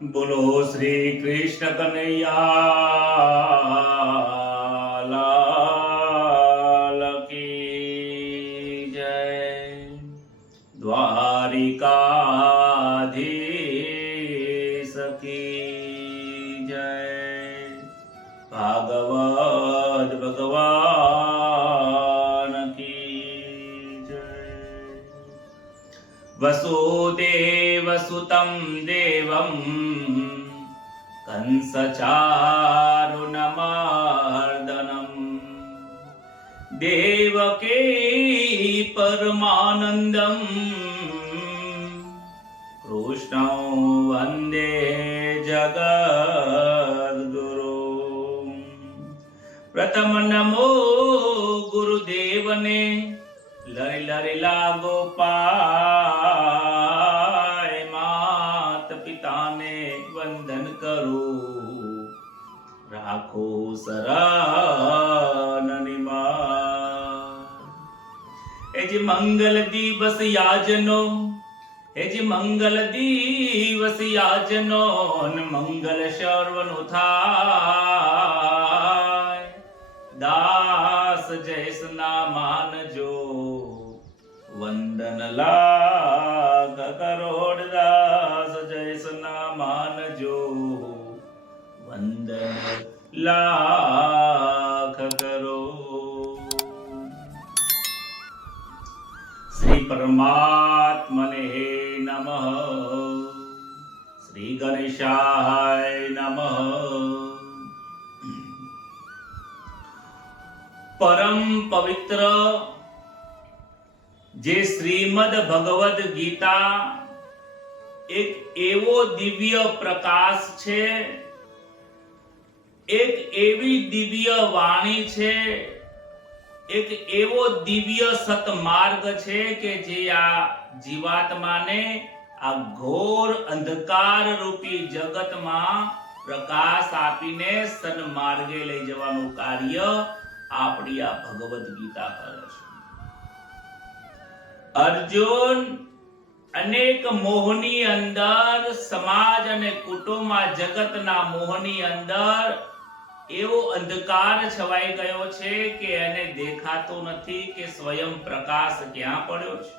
બોલો શ્રી કૃષ્ણ કનૈયા લાલ કી જય. દ્વારિકાધીશ કી જય. ભાગવત ભગવાન કી જય. વસુદેવ સુતં દેવં કંસચારુણમર્દનમ દેવકી પરમાનંદમ કૃષ્ણં વંદે જગદ્ગુરુ. પ્રથમ નમો ગુરુદેવને લરી લરી લાગો પાય. માત પિતાને વંદન કરું રાખો શરણની માર. એજી મંગલ દિવસ યાજનો, એજી મંગલ દિવસ યાજનો મંગલ સર્વનું થાય. દાસ જૈસના માનજો વંદન લાખ કરોડ. દાસ જૈસના માનજો વંદન લાખ કરોડ. શ્રી પરમાત્મને નમઃ. શ્રી ગણેશાય નમઃ. પરમ પવિત્ર જે શ્રીમદ ભગવદ ગીતા એક એવો દિવ્ય પ્રકાશ છે, એક એવી દિવ્ય વાણી છે, એક એવો દિવ્ય સતમાર્ગ છે કે જે આ જીવાત્માને આ ઘોર અંધકાર રૂપી જગતમાં પ્રકાશ આપીને સન્માર્ગે લઈ જવાનું કાર્ય આપણી આ ભગવદ ગીતા કરે છે. અર્જુન અનેક મોહની અંદર, સમાજ અને કુટુંબ આ જગતના મોહની અંદર એવો અંધકાર છવાઈ ગયો છે કે એને દેખાતો નથી કે સ્વયં પ્રકાશ ક્યાં પડ્યો છે.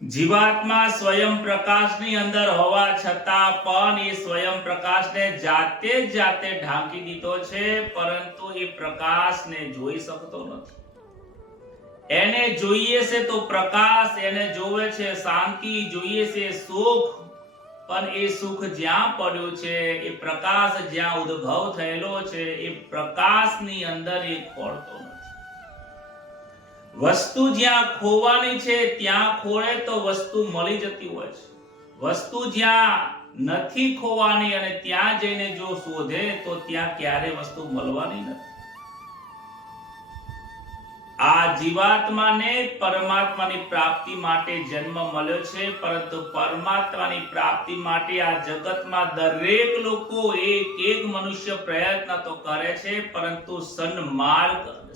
જીવાત્મા સ્વયં પ્રકાશની અંદર હોવા છતાં પણ એ સ્વયં પ્રકાશને જાતે ઢાંકી દીધો છે, પરંતુ એ પ્રકાશને જોઈ શકતો નથી. એને જોઈએ છે તો પ્રકાશ, એને જોવે છે શાંતિ, જોઈએ છે સુખ, પણ એ સુખ જ્યાં પડ્યું છે, એ પ્રકાશ જ્યાં ઉદ્ભવ થયેલો છે, એ પ્રકાશની અંદર એ ખોળતો નથી. વસ્તુ જ્યાં ખોવાની છે ત્યાં ખોળે તો વસ્તુ મળી જતી હોય છે. વસ્તુ જ્યાં નથી ખોવાની અને ત્યાં જઈને જો શોધે તો ત્યાં ક્યારે વસ્તુ મળવાની નથી. આ જીવાત્માને પરમાત્માની પ્રાપ્તિ માટે જન્મ મળ્યો છે, પરંતુ પરમાત્માની પ્રાપ્તિ માટે આ જગતમાં દરેક લોકો એક મનુષ્ય પ્રયત્ન તો કરે છે, પરંતુ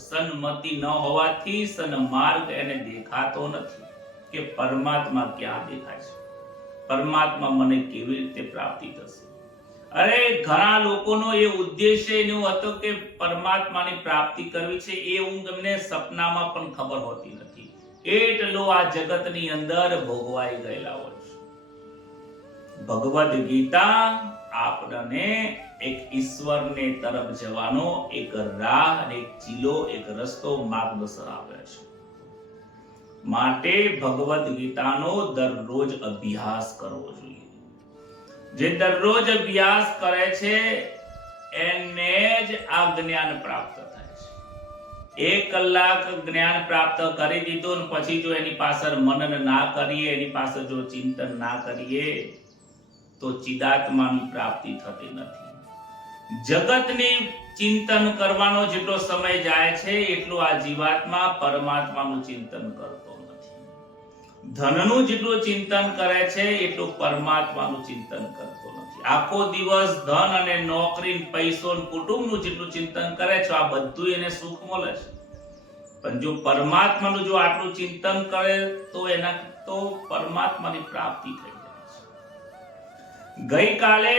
સન્મતિ ન હોવાથી સન્માર્ગ એને દેખાતો નથી કે પરમાત્મા ક્યાં દેખાય છે, પરમાત્મા મને કેવી રીતે પ્રાપ્તિ થશે. અરે ઘણા લોકોનો એ ઉદ્દેશ્ય એનો હતો કે પરમાત્માની પ્રાપ્તિ કરવી છે, એ હું તમને સપનામાં પણ ખબર હોતી નથી. એટલો આ જગતની અંદર ભોગવાઈ ગયેલા હોય છે. ભગવદ ગીતા આપણને એક ઈશ્વરને તરફ જવાનો એક રાહ અને એક ચીલો, એક રસ્તો, માર્ગદર્શન આપે છે. માટે ભગવદ ગીતાનો દરરોજ અભ્યાસ કરવો જોઈએ. જે દરરોજ અભ્યાસ કરે છે એને જ આ જ્ઞાન પ્રાપ્ત થાય છે. 1 કલાક જ્ઞાન પ્રાપ્ત કરી દીધું અને પછી જો એની પાછળ મનન ના કરીએ, એની પાછળ જો ચિંતન ના કરીએ તો ચિદાત્માની પ્રાપ્તિ થતી નથી. જગતની ચિંતન કરવાનો જેટલો સમય જાય છે એટલો આ જીવાત્મા પરમાત્માનું ચિંતન કરતો નથી. ધનનું જેટલું ચિંતન કરે છે એટલું પરમાત્માનું ચિંતન કરતો નથી. આખો દિવસ ધન અને નોકરી, પૈસો, કુટુંબનું જેટલું ચિંતન કરે છે આ બધું એને સુખ મળે છે, પણ જો પરમાત્માનું જો આટલું ચિંતન કરે તો એના તો પરમાત્માની પ્રાપ્તિ થઈ જાય છે. ગઈકાલે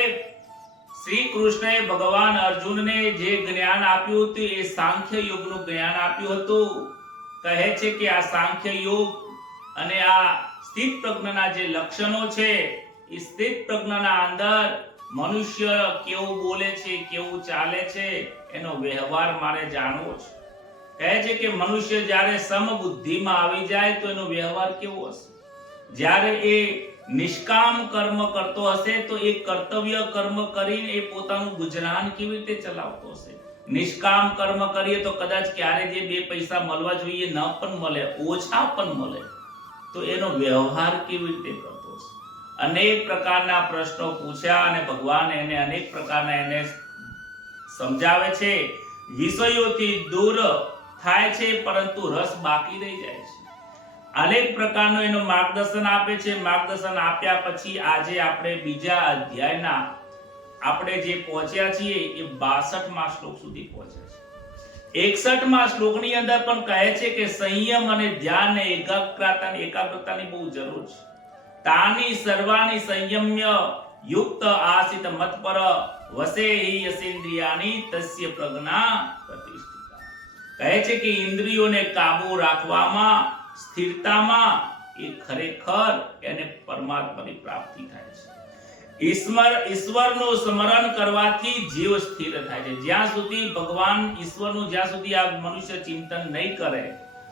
શ્રી કૃષ્ણએ ભગવાન અર્જુનને જે જ્ઞાન આપ્યું હતું એ સાંખ્ય યોગનું જ્ઞાન આપ્યું હતું. કહે છે કે આ સાંખ્ય યોગ અને આ સ્થિત પ્રજ્ઞાના જે લક્ષણો છે એ સ્થિત પ્રજ્ઞાના અંદર મનુષ્ય કેવું બોલે છે, કેવું ચાલે છે, એનો વ્યવહાર મારે જાણવો છે. કહે છે કે મનુષ્ય જ્યારે સમબુદ્ધિમાં આવી જાય તો એનો વ્યવહાર કેવો હશે. જ્યારે એ નિષ્કામ કર્મ કરતો હશે તો એ કર્તવ્ય કર્મ કરીને એ પોતાનું ગુજરાન કેવી રીતે ચલાવતો હશે. નિષ્કામ કર્મ કરીએ તો કદાચ ક્યારે જે 2 પૈસા મળવા જોઈએ ન પણ મળે, ઓછા પણ મળે, તો એનો વ્યવહાર કેવી રીતે કરતો હશે. અનેક પ્રકારના પ્રશ્નો પૂછ્યા અને ભગવાન એને અનેક પ્રકારના એને સમજાવે છે. વિષયોથી દૂર થાય છે પરંતુ રસ બાકી રહી જાય છે. અનેક પ્રકારનું એનું માર્ગદર્શન આપે છે. માર્ગદર્શન આપ્યા પછી આજે આપણે બીજા અધ્યાયના આપણે જે પહોંચ્યા છીએ એ 62મા શ્લોક સુધી પહોંચ્યા છે. 61મા શ્લોકની અંદર પણ કહે છે કે સંયમ અને ધ્યાન અને એકાગ્રતાની બહુ જરૂર છે. તાની સર્વાણી સંયમ્ય યુક્ત આસિત મતપર વસે યસેન્દ્રિયાની તસ્ય પ્રજ્ઞા પ્રતિષ્ઠિતા. કહે છે કે ઇન્દ્રિયોને કાબુ રાખવામાં, સ્થિરતામાં એ ખરેખર એને પરમાત્માની પ્રાપ્તિ થાય છે. ઈશ્વરનું સ્મરણ કરવાથી જીવ સ્થિર થાય છે. જ્યાં સુધી ભગવાન ઈશ્વરનું જ્યાં સુધી આ મનુષ્ય ચિંતન નહીં કરે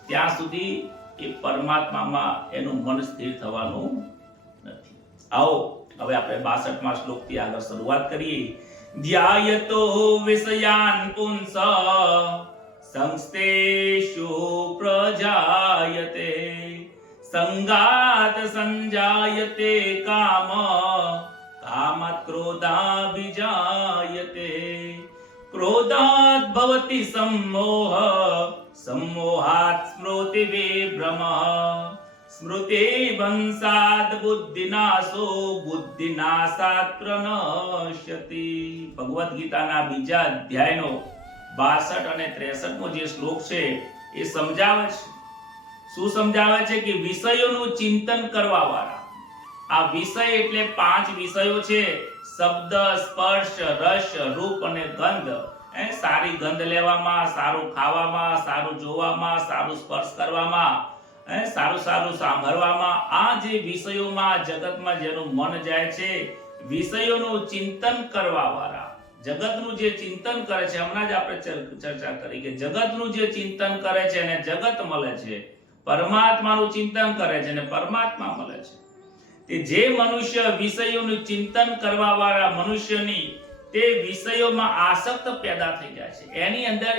ત્યાં સુધી એ પરમાત્મામાં એનું મન સ્થિર થવાનું નથી. આવો હવે આપણે 62મા શ્લોકથી આગળ શરૂઆત કરીએ. ધ્યાયતો વિષયાન પુંસ સંસ્થેષુ પ્રજાયતે સંગાત સંજાયતે કામ કામત ક્રોધાભિજાયતે ક્રોધાત ભવતિ सम्मोह सम्मोहात् स्मृति विभ्रम स्मृति भंसात् बुद्धिनाशो बुद्धिनाशात् प्रनश्यति. ભગવદ ગીતાના બીજા અધ્યાયનો 62 અને 63મો જે શ્લોક છે એ સમજાવે છે. શું સમજાવે છે કે વિષયોનું ચિંતન કરવા વાળા. આ વિષય એટલે 5 વિષયો છે: શબ્દ, સ્પર્શ, રસ, રૂપ અને ગંધ. સારી ગંધ લેવામાં, સારું ખાવામાં, સારું જોવામાં, સારું સ્પર્શ કરવામાં, સારું સાંભળવામાં, આ જે વિષયોમાં જગતમાં જેનું મન જાય છે, વિષયોનું ચિંતન કરવા વાળા, જગતનું જે ચિંતન કરે છે. હમણાં જ આપણે ચર્ચા કરી કે જગતનું જે ચિંતન કરે છે એને જગત મળે છે, પરમાત્માનું ચિંતન કરે છે અને પરમાત્મા મળે છે. તે જે મનુષ્ય વિષયોનું ચિંતન કરવા વાળા મનુષ્યની તે વિષયોમાં આસક્ત પેદા થઈ જાય છે. એની અંદર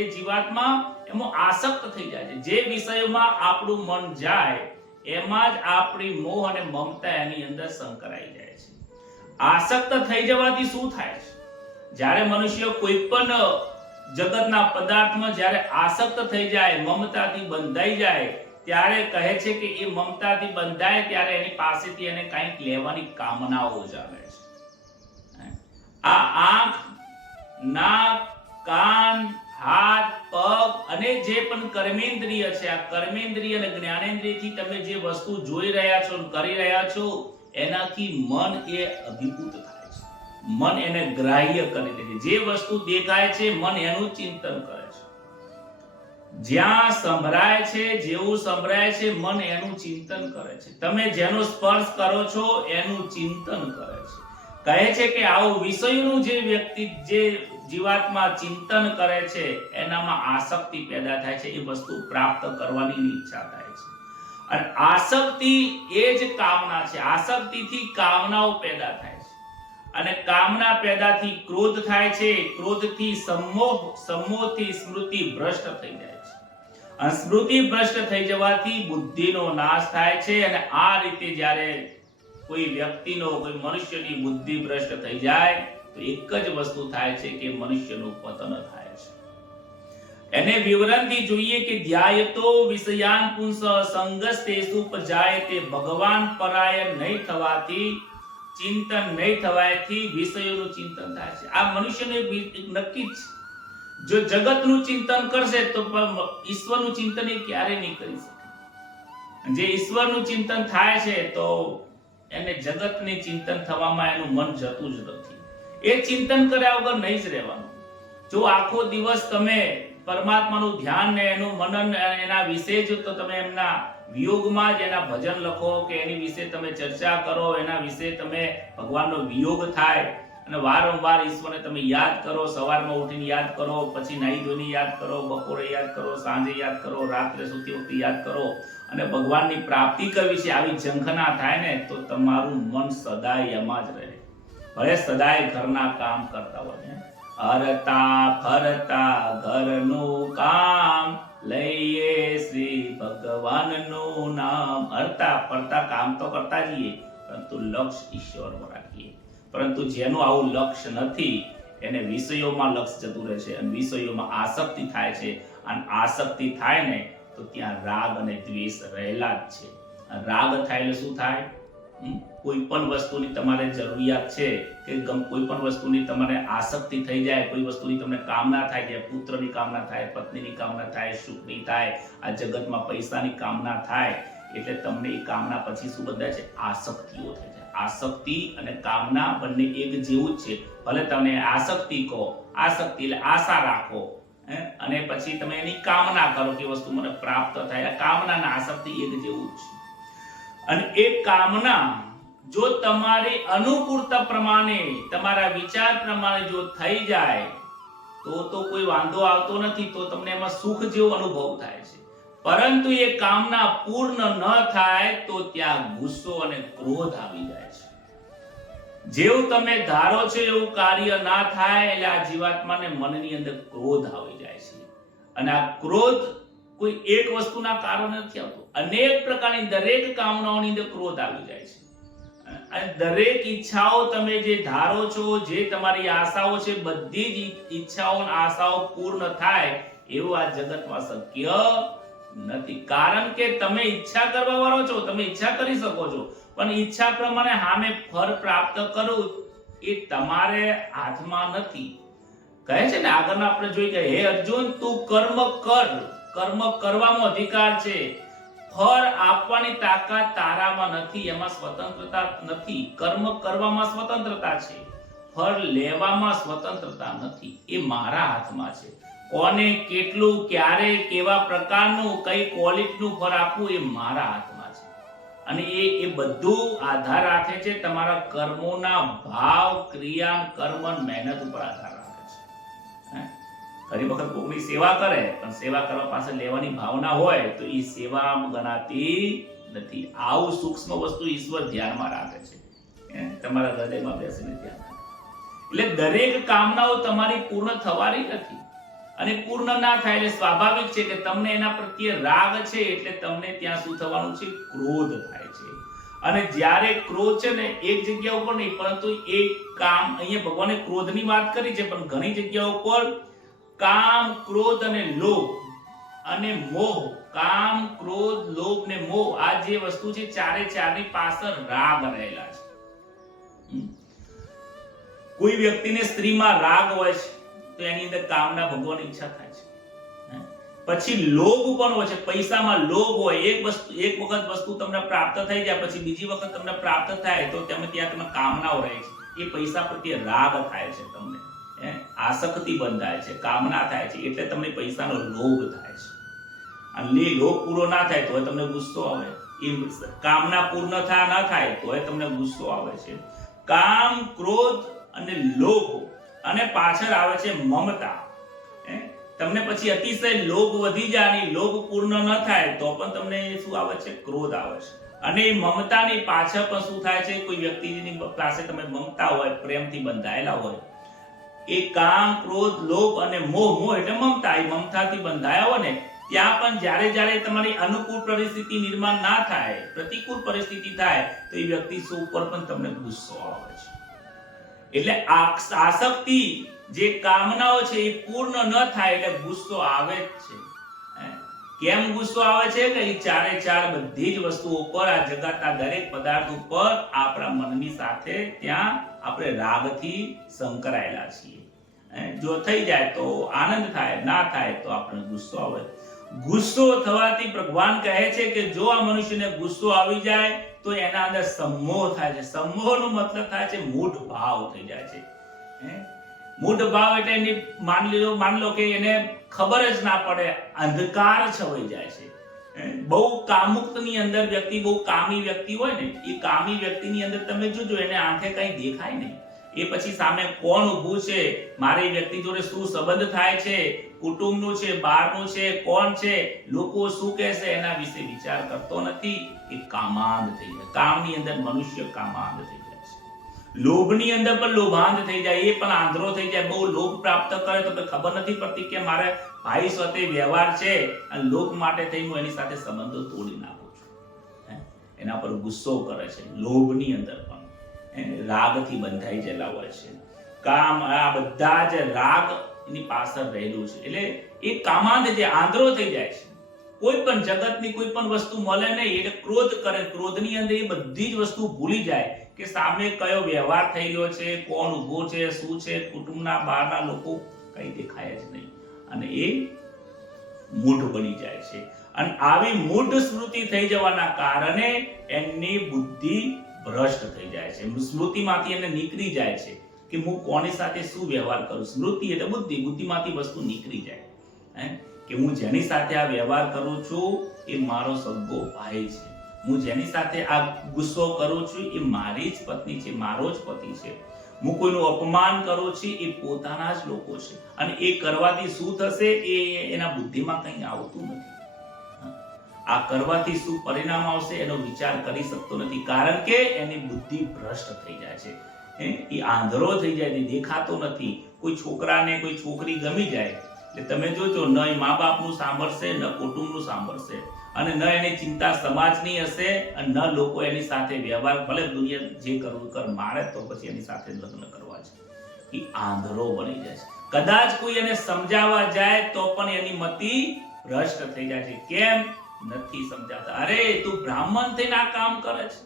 એ જીવાત્મા એમાં આસક્ત થઈ જાય છે. જે વિષયોમાં આપણું મન જાય એમાં જ આપણી મોહ અને મમતા એની અંદર સંકળાઈ જાય છે. આસક્ત થઈ જવાથી શું થાય છે? જ્યારે મનુષ્ય કોઈ પણ જગતના પદાર્થમાં જ્યારે આસક્ત થઈ જાય, મમતાથી બંધાઈ જાય, ત્યારે કહે છે કે એ મમતાથી બંધાય ત્યારે એની પાસેથી એને કંઈક લેવાની કામનાઓ જ આવે છે. આ આંખ, નાક, કાન, હાથ, પગ અને જે પણ કર્મેન્દ્રિય છે, આ કર્મેન્દ્રિય અને જ્ઞાનેન્દ્રિયથી તમે જે વસ્તુ જોઈ રહ્યા છો, કરી રહ્યા છો, એનાથી મન એ અભિભૂત થાય છે. મન એને ગ્રાહ્ય કરી લે છે. જે વસ્તુ દેખાય છે મન એનું ચિંતન કરે છે. જ્યાં સંભળાય છે, જેવું સંભળાય છે, મન એનું ચિંતન કરે છે. તમે જેનો સ્પર્શ કરો છો એનું ચિંતન કરે છે. કહે છે કે આવું વિષયોનું જે વ્યક્તિ, જે જીવાત્મા ચિંતન કરે છે એનામાં આસક્તિ પેદા થાય છે. એ વસ્તુ પ્રાપ્ત કરવાની ઈચ્છા થાય છે. અને આસક્તિ એ જ કામના છે. આસક્તિથી કામનાઓ પેદા થાય છે અને કામના પેદાથી ક્રોધ થાય છે. ક્રોધથી સંમોહ, સંમોહથી સ્મૃતિ ભ્રષ્ટ થઈ જાય છે અને સ્મૃતિ ભ્રષ્ટ થઈ જવાથી બુદ્ધિનો નાશ થાય છે. અને આ રીતે જ્યારે કોઈ વ્યક્તિનો, કોઈ મનુષ્યની બુદ્ધિ ભ્રષ્ટ થઈ જાય તો એક જ વસ્તુ થાય છે કે મનુષ્યનું પતન થાય છે. એને વિવરણથી જોઈએ કે ધ્યાયતો વિષયાન પુંસ સંગસ્તેષુ પ્રજાયતે. ભગવાન પરાયણ નહીં થવાથી, ચિંતન નહીં થવાથી વિષયોનું ચિંતન થાય છે. આ મનુષ્યને નક્કી જ છે. જો જગતનું ચિંતન કરશે તો ઈશ્વરનું ચિંતન એ ક્યારે નહીં કરી શકે. જે ઈશ્વરનું ચિંતન થાય છે તો એને જગતની ચિંતન થવામાં એનું મન જતું જ નથી. એ ચિંતન કર્યા વગર નહીં જ રહેવાનું. જો આખો દિવસ તમે પરમાત્માનું ધ્યાન ને એનું મનન એના વિશે જ, તો તમે એમના વિયોગમાં જ એના ભજન લખો કે એની વિશે તમે ચર્ચા કરો, એના વિશે તમે ભગવાનનો વિયોગ થાય અને વારંવાર ઈશ્વરને તમે યાદ કરો. સવારમાં ઉઠીને યાદ કરો, પછી નાહી ધોઈને યાદ કરો, બપોરે યાદ કરો, સાંજે યાદ કરો, રાત્રે સૂતી વખતે યાદ કરો અને ભગવાનની પ્રાપ્તિ કરવી છે, આવી ઝંખના થાય ને તો તમારું મન સદાય એમાં જ રહે. ભલે સદાય ઘરના કામ કરતા હોય, હરતા ફરતા ઘરનું કામ, લઈએ શ્રી ભગવાનનું નામ. હરતા ફરતા કામ તો કરતા જઈએ, પરંતુ લક્ષ્ય ઈશ્વરમાં રાખીએ. પરંતુ જેનું આવું લક્ષ્ય નથી એને વિષયોમાં લક્ષ્ય જતું રહે છે અને વિષયોમાં આસક્તિ થાય છે. અને આસક્તિ થાય ને તો ત્યાં રાગ અને દ્વેષ રહેલા જ છે. રાગ થાય એટલે શું થાય? કોઈ પણ વસ્તુની તમારે જરૂરિયાત છે કે કોઈ પણ વસ્તુની તમારે આસક્તિ થઈ જાય, કોઈ વસ્તુની તમને કામના થાય, કે પુત્રની કામના થાય, પત્નીની કામના થાય, સુખની થાય, આ જગતમાં પૈસાની કામના થાય, એટલે તમને એ કામના પછી શું બધાય છે? આસક્તિઓ થઈ જાય. આસક્તિ અને કામના બંને એક જેવું જ છે. ભલે તમે આસક્તિ કહો, આસક્તિ એટલે આશા રાખો અને પછી તમે એની કામના કરો કે વસ્તુ મને પ્રાપ્ત થાય. આ કામના અને આસક્તિ એક જેવું જ છે. અને એ કામના જો તમારી અનુકૂળતા પ્રમાણે, તમારા વિચાર પ્રમાણે જો થઈ જાય તો કોઈ વાંધો આવતો નથી, તો તમને એમાં સુખ જેવો અનુભવ થાય છે. પરંતુ એ કામના પૂર્ણ ન થાય તો ત્યાં ગુસ્સો અને ક્રોધ આવી જાય છે. જેવું તમે ધારો છો એવું કાર્ય ના થાય એટલે આ જીવાત્માને મનની અંદર ક્રોધ આવી જાય છે. અને આ ક્રોધ કોઈ એક વસ્તુના કારણે નથી આવતો. અનેક પ્રકારની દરેક કામનાઓની અંદર ક્રોધ આવી જાય છે. અને દરેક ઈચ્છાઓ તમે જે ધારો છો, જે તમારી આશાઓ છે, બધી જ ઈચ્છાઓ અને આશાઓ પૂર્ણ થાય એવું આ જગતમાં શક્ય નથી. કારણ કે તમે ઈચ્છા કરવા વાળો છો, તમે ઈચ્છા કરી શકો છો, પણ ઈચ્છા પ્રમાણે સામે ફળ પ્રાપ્ત કરવું એ તમારે હાથમાં નથી. કહે છે ને આગળના આપણે જોઈ કે હે અર્જુન, તું કર્મ કર, કર્મ કરવામાં અધિકાર છે, ફળ આપવાની તાકાત તારામાં નથી, એમાં સ્વતંત્રતા નથી. કર્મ કરવામાં સ્વતંત્રતા છે, ફળ લેવામાં સ્વતંત્રતા નથી. એ મારા હાથમાં છે. કોને કેટલું, ક્યારે, કેવા પ્રકારનું, કઈ ક્વોલિટીનું ફળ આપવું એ મારા હાથમાં છે. અને એ બધું આધાર રાખે છે તમારા કર્મોના ભાવ, ક્રિયા, કર્મ, મહેનત ઉપર આધાર રાખે છે. ઘણી વખત કોઈની સેવા કરે પણ સેવા કરવા પાસે લેવાની ભાવના હોય તો એ સેવા ગણાતી નથી. આવું સૂક્ષ્મ વસ્તુ ઈશ્વર ધ્યાનમાં રાખે છે. તમારા હૃદયમાં બેસીને ધ્યાન રાખે. એટલે દરેક કામનાઓ તમારી પૂર્ણ થવાની નથી. અને પૂર્ણ ના થાય એટલે સ્વાભાવિક છે કે તમને એના પ્રત્યે રાગ છે, એટલે તમને ત્યાં શું થવાનું છે? ક્રોધ થાય છે. અને જ્યારે ક્રોધ છે ને એક જગ્યા ઉપર નહીં, પરંતુ એક કામ, અહીંયા ભગવાને ક્રોધની વાત કરી છે, પણ ઘણી જગ્યા ઉપર કામ, ક્રોધ અને લોભ અને મોહ, કામ, ક્રોધ, લોભ ને મોહ, આ જે વસ્તુ છે ચારે ચારની પાછળ રાગ રહેલા છે. કોઈ વ્યક્તિને સ્ત્રીમાં રાગ હોય છે તો એની અંદર કામના ભોગવવાની ઈચ્છા થાય છે. પછી લોભ પણ હોય છે, પૈસામાં લોભ હોય. એક વખત વસ્તુ તમને પ્રાપ્ત થઈ જાય પછી બીજી વખત તમને પ્રાપ્ત થાય તો ત્યાં કામનાઓ રહે છે. એ પૈસા પ્રત્યે રાગ થાય છે, તમને આસક્તિ બંધાય છે, કામના થાય છે, એટલે તમને પૈસાનો લોભ થાય છે. અને લોભ પૂરો ના થાય તો તમને ગુસ્સો આવે. એ કામના પૂર્ણ ના થાય તો તમને ગુસ્સો આવે છે. કામ, ક્રોધ અને લોભ, અને પાછળ આવે છે મમતા. તમને પછી અતિશય લોભ વધી જાય અને લોભ પૂર્ણ ન થાય તો પણ તમને શું આવે છે? ક્રોધ આવે છે. અને મમતાની પાછળ પણ શું થાય છે? કોઈ વ્યક્તિની પાસે તમે મમતા હોય, પ્રેમથી બંધાયેલા હોય, એ કામ, ક્રોધ, લોભ અને મોહ, મોહ એટલે મમતા, એ મમતાથી બંધાયા હોય ને ત્યાં પણ જ્યારે તમારી અનુકૂળ પરિસ્થિતિ નિર્માણ ના થાય, પ્રતિકૂળ પરિસ્થિતિ થાય તો એ વ્યક્તિ ઉપર પણ તમને ગુસ્સો આવે છે. એટલે આસક્તિ, જે કામનાઓ છે એ પૂર્ણ ન થાય એટલે ગુસ્સો આવે જ છે. કેમ ગુસ્સો આવે છે? કે એ ચારે ચાર બધી જ વસ્તુઓ ઉપર, આ જગતના દરેક પદાર્થ ઉપર આપણા મનની સાથે ત્યાં આપણે રાગથી સંકળાયેલા છીએ. જો થઈ જાય તો આનંદ થાય, ના થાય તો આપણને ગુસ્સો આવે. ગુસ્સો થવાથી ભગવાન કહે છે કે જો આ મનુષ્યને ગુસ્સો આવી જાય તો એના અંદર સંમોહ થાય છે. સંમોહનો મતલબ થાય છે મૂઢ ભાવ થઈ જાય છે. મૂઢ ભાવ એટલે એની માન લો કે એને ખબર જ ના પડે, અંધકાર છવાઈ જાય છે. બહુ કામુકની અંદર વ્યક્તિ, બહુ કામી વ્યક્તિ હોય ને, એ કામી વ્યક્તિની અંદર તમે જોજો એને આંખે કઈ દેખાય નહીં. એ પછી સામે કોણ ઊભું છે, મારી વ્યક્તિ જોડે શું સંબંધ થાય છે, કુટુંબનું છે, બહારનું છે, કોણ છે, લોકો શું કહેશે, એના વિશે વિચાર કરતો નથી. એ કામાંધ થઈ જાય. કામની અંદર મનુષ્ય કામાંધ થઈ જાય છે. લોભની અંદર પણ લોભાંધ થઈ જાય, એ પણ આંધળો થઈ જાય. બહુ લોભ પ્રાપ્ત કરે તો ખબર નથી પડતી કે મારે ભાઈ સાથે વ્યવહાર છે અને લોભ માટે થઈ હું એની સાથે સંબંધો તોડી નાખું છું. એના પર ગુસ્સો કરે છે. લોભની અંદર પણ રાગથી બંધાઈ ગયેલા હોય છે. કામ, આ બધા જ રાગ એની પાછળ રહેલું છે. એટલે એ કામાંધ જે આંધળો થઈ જાય છે. કોઈ પણ જગતની કોઈ પણ વસ્તુ મળે નહીં એટલે ક્રોધ કરે. ક્રોધની અંદર એ બધી જ વસ્તુ ભૂલી જાય કે સામે કયો વ્યવહાર થઈ રહ્યો છે, કોણ ઊભો છે, શું છે, કુટુંબના બહારના લોકો કઈ દેખાય જ નહીં અને એ મૂઢ બની જાય છે. અને આવી મૂઢ સ્મૃતિ થઈ જવાના કારણે એમની બુદ્ધિ ભ્રષ્ટ થઈ જાય છે. સ્મૃતિમાંથી એને નીકળી જાય છે કે હું કોની સાથે શું વ્યવહાર કરું. સ્મૃતિ એટલે બુદ્ધિ, બુદ્ધિમાંથી વસ્તુ નીકળી જાય કે હું જેની સાથે આ વ્યવહાર કરું છું એ મારો સગો ભાઈ છે. હું જેની સાથે આ ગુસ્સો કરું છું એ મારી જ પત્ની છે, મારો જ પતિ છે. હું કોઈનું અપમાન કરું છું એ પોતાના જ લોકો છે. અને એ કરવાથી શું થશે એ એના બુદ્ધિમાં કંઈ આવતું નથી. આ કરવાથી શું પરિણામ આવશે એનો વિચાર કરી શકતો નથી, કારણ કે એની બુદ્ધિ ભ્રષ્ટ થઈ જાય છે. એ આંધળો થઈ જાય છે, દેખાતો નથી. કોઈ છોકરાને કોઈ છોકરી ગમી જાય એટલે તમે જોજો, ન એ મા બાપનું સાંભળશે, ન કુટુંબનું સાંભળશે, અને ન એની ચિંતા સમાજની હશે, અને ન લોકો એની સાથે વ્યવહાર, ભલે દુનિયા જે કરવું કર, મારે તો પછી એની સાથે લગ્ન કરવા છે. એ આંધળો બની જાય છે. કદાચ કોઈ એને સમજાવવા જાય તો પણ એની મતિ ભ્રષ્ટ થઈ જાય છે. કેમ નથી સમજાવતા? અરે તું બ્રાહ્મણ થઈને આ કામ કરે છે,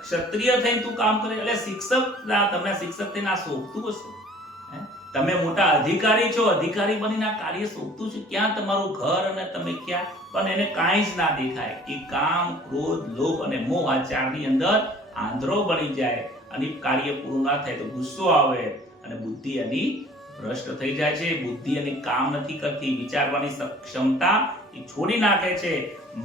ક્ષત્રિય થઈને તું કામ કરે. એટલે શિક્ષક, તમને શિક્ષક થઈને આ શોભતું હશે? તમે મોટા અધિકારી છો, અધિકારી બનીને આ કાર્ય શોભતું છે? ક્યાં તમારું ઘર અને તમે ક્યાં? પણ એને કાંઈ જ ના દેખાય. એ કામ, ક્રોધ, લોભ અને મોહ આ ચારની અંદર આંધળો બની જાય અને કાર્ય પૂરું ના થાય તો ગુસ્સો આવે અને બુદ્ધિ એની ભ્રષ્ટ થઈ જાય છે. બુદ્ધિ એની કામ નથી કરતી, વિચારવાની ક્ષમતા એ છોડી નાખે છે.